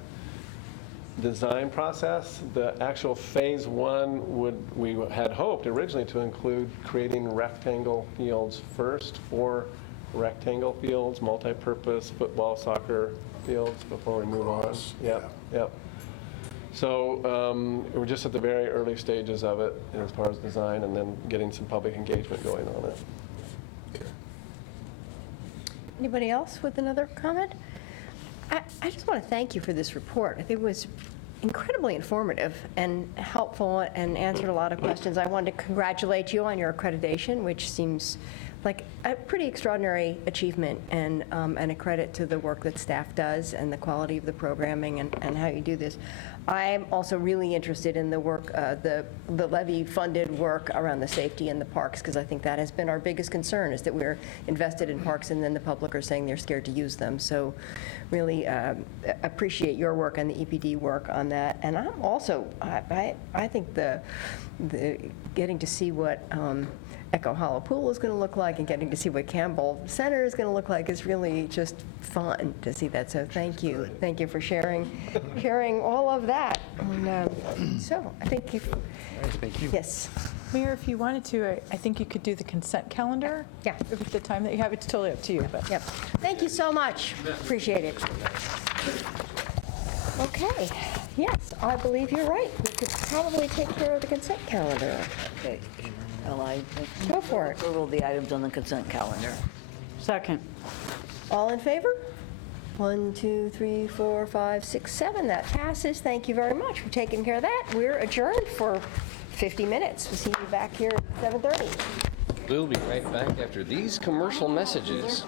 design process. The actual phase 1 we had hoped originally to include creating rectangle fields first, 4 rectangle fields, multi-purpose football, soccer fields before we move on. Yep. So we're just at the very early stages of it as far as design, and then getting some public engagement going on it. Anybody else with another comment? I just want to thank you for this report. I think it was incredibly informative and helpful and answered a lot of questions. I wanted to congratulate you on your accreditation, which seems like a pretty extraordinary achievement and a credit to the work that staff does and the quality of the programming and how you do this. I'm also really interested in the work, the levy-funded work around the safety in the parks, because I think that has been our biggest concern, is that we're invested in parks and then the public are saying they're scared to use them. So really appreciate your work and the EPD work on that. And I'm also, I think the getting to see what Echo Hollow Pool is going to look like and getting to see what Campbell Center is going to look like is really just fun to see that. So thank you. Thank you for sharing all of that. And, so I think you. Thank you. Yes. Mayor, if you wanted to, I think you could do the consent calendar. Yeah. With the time that you have, it's totally up to you. But. Yep. Thank you so much. Appreciate it. Okay. Yes, I believe you're right. We could probably take care of the consent calendar. Okay. Well, I Go for it. approval of the items on the consent calendar. Second. All in favor? 1, 2, 3, 4, 5, 6, 7. That passes. Thank you very much for taking care of that. We're adjourned for 50 minutes. We'll see you back here at 7:30. We'll be right back after these commercial messages.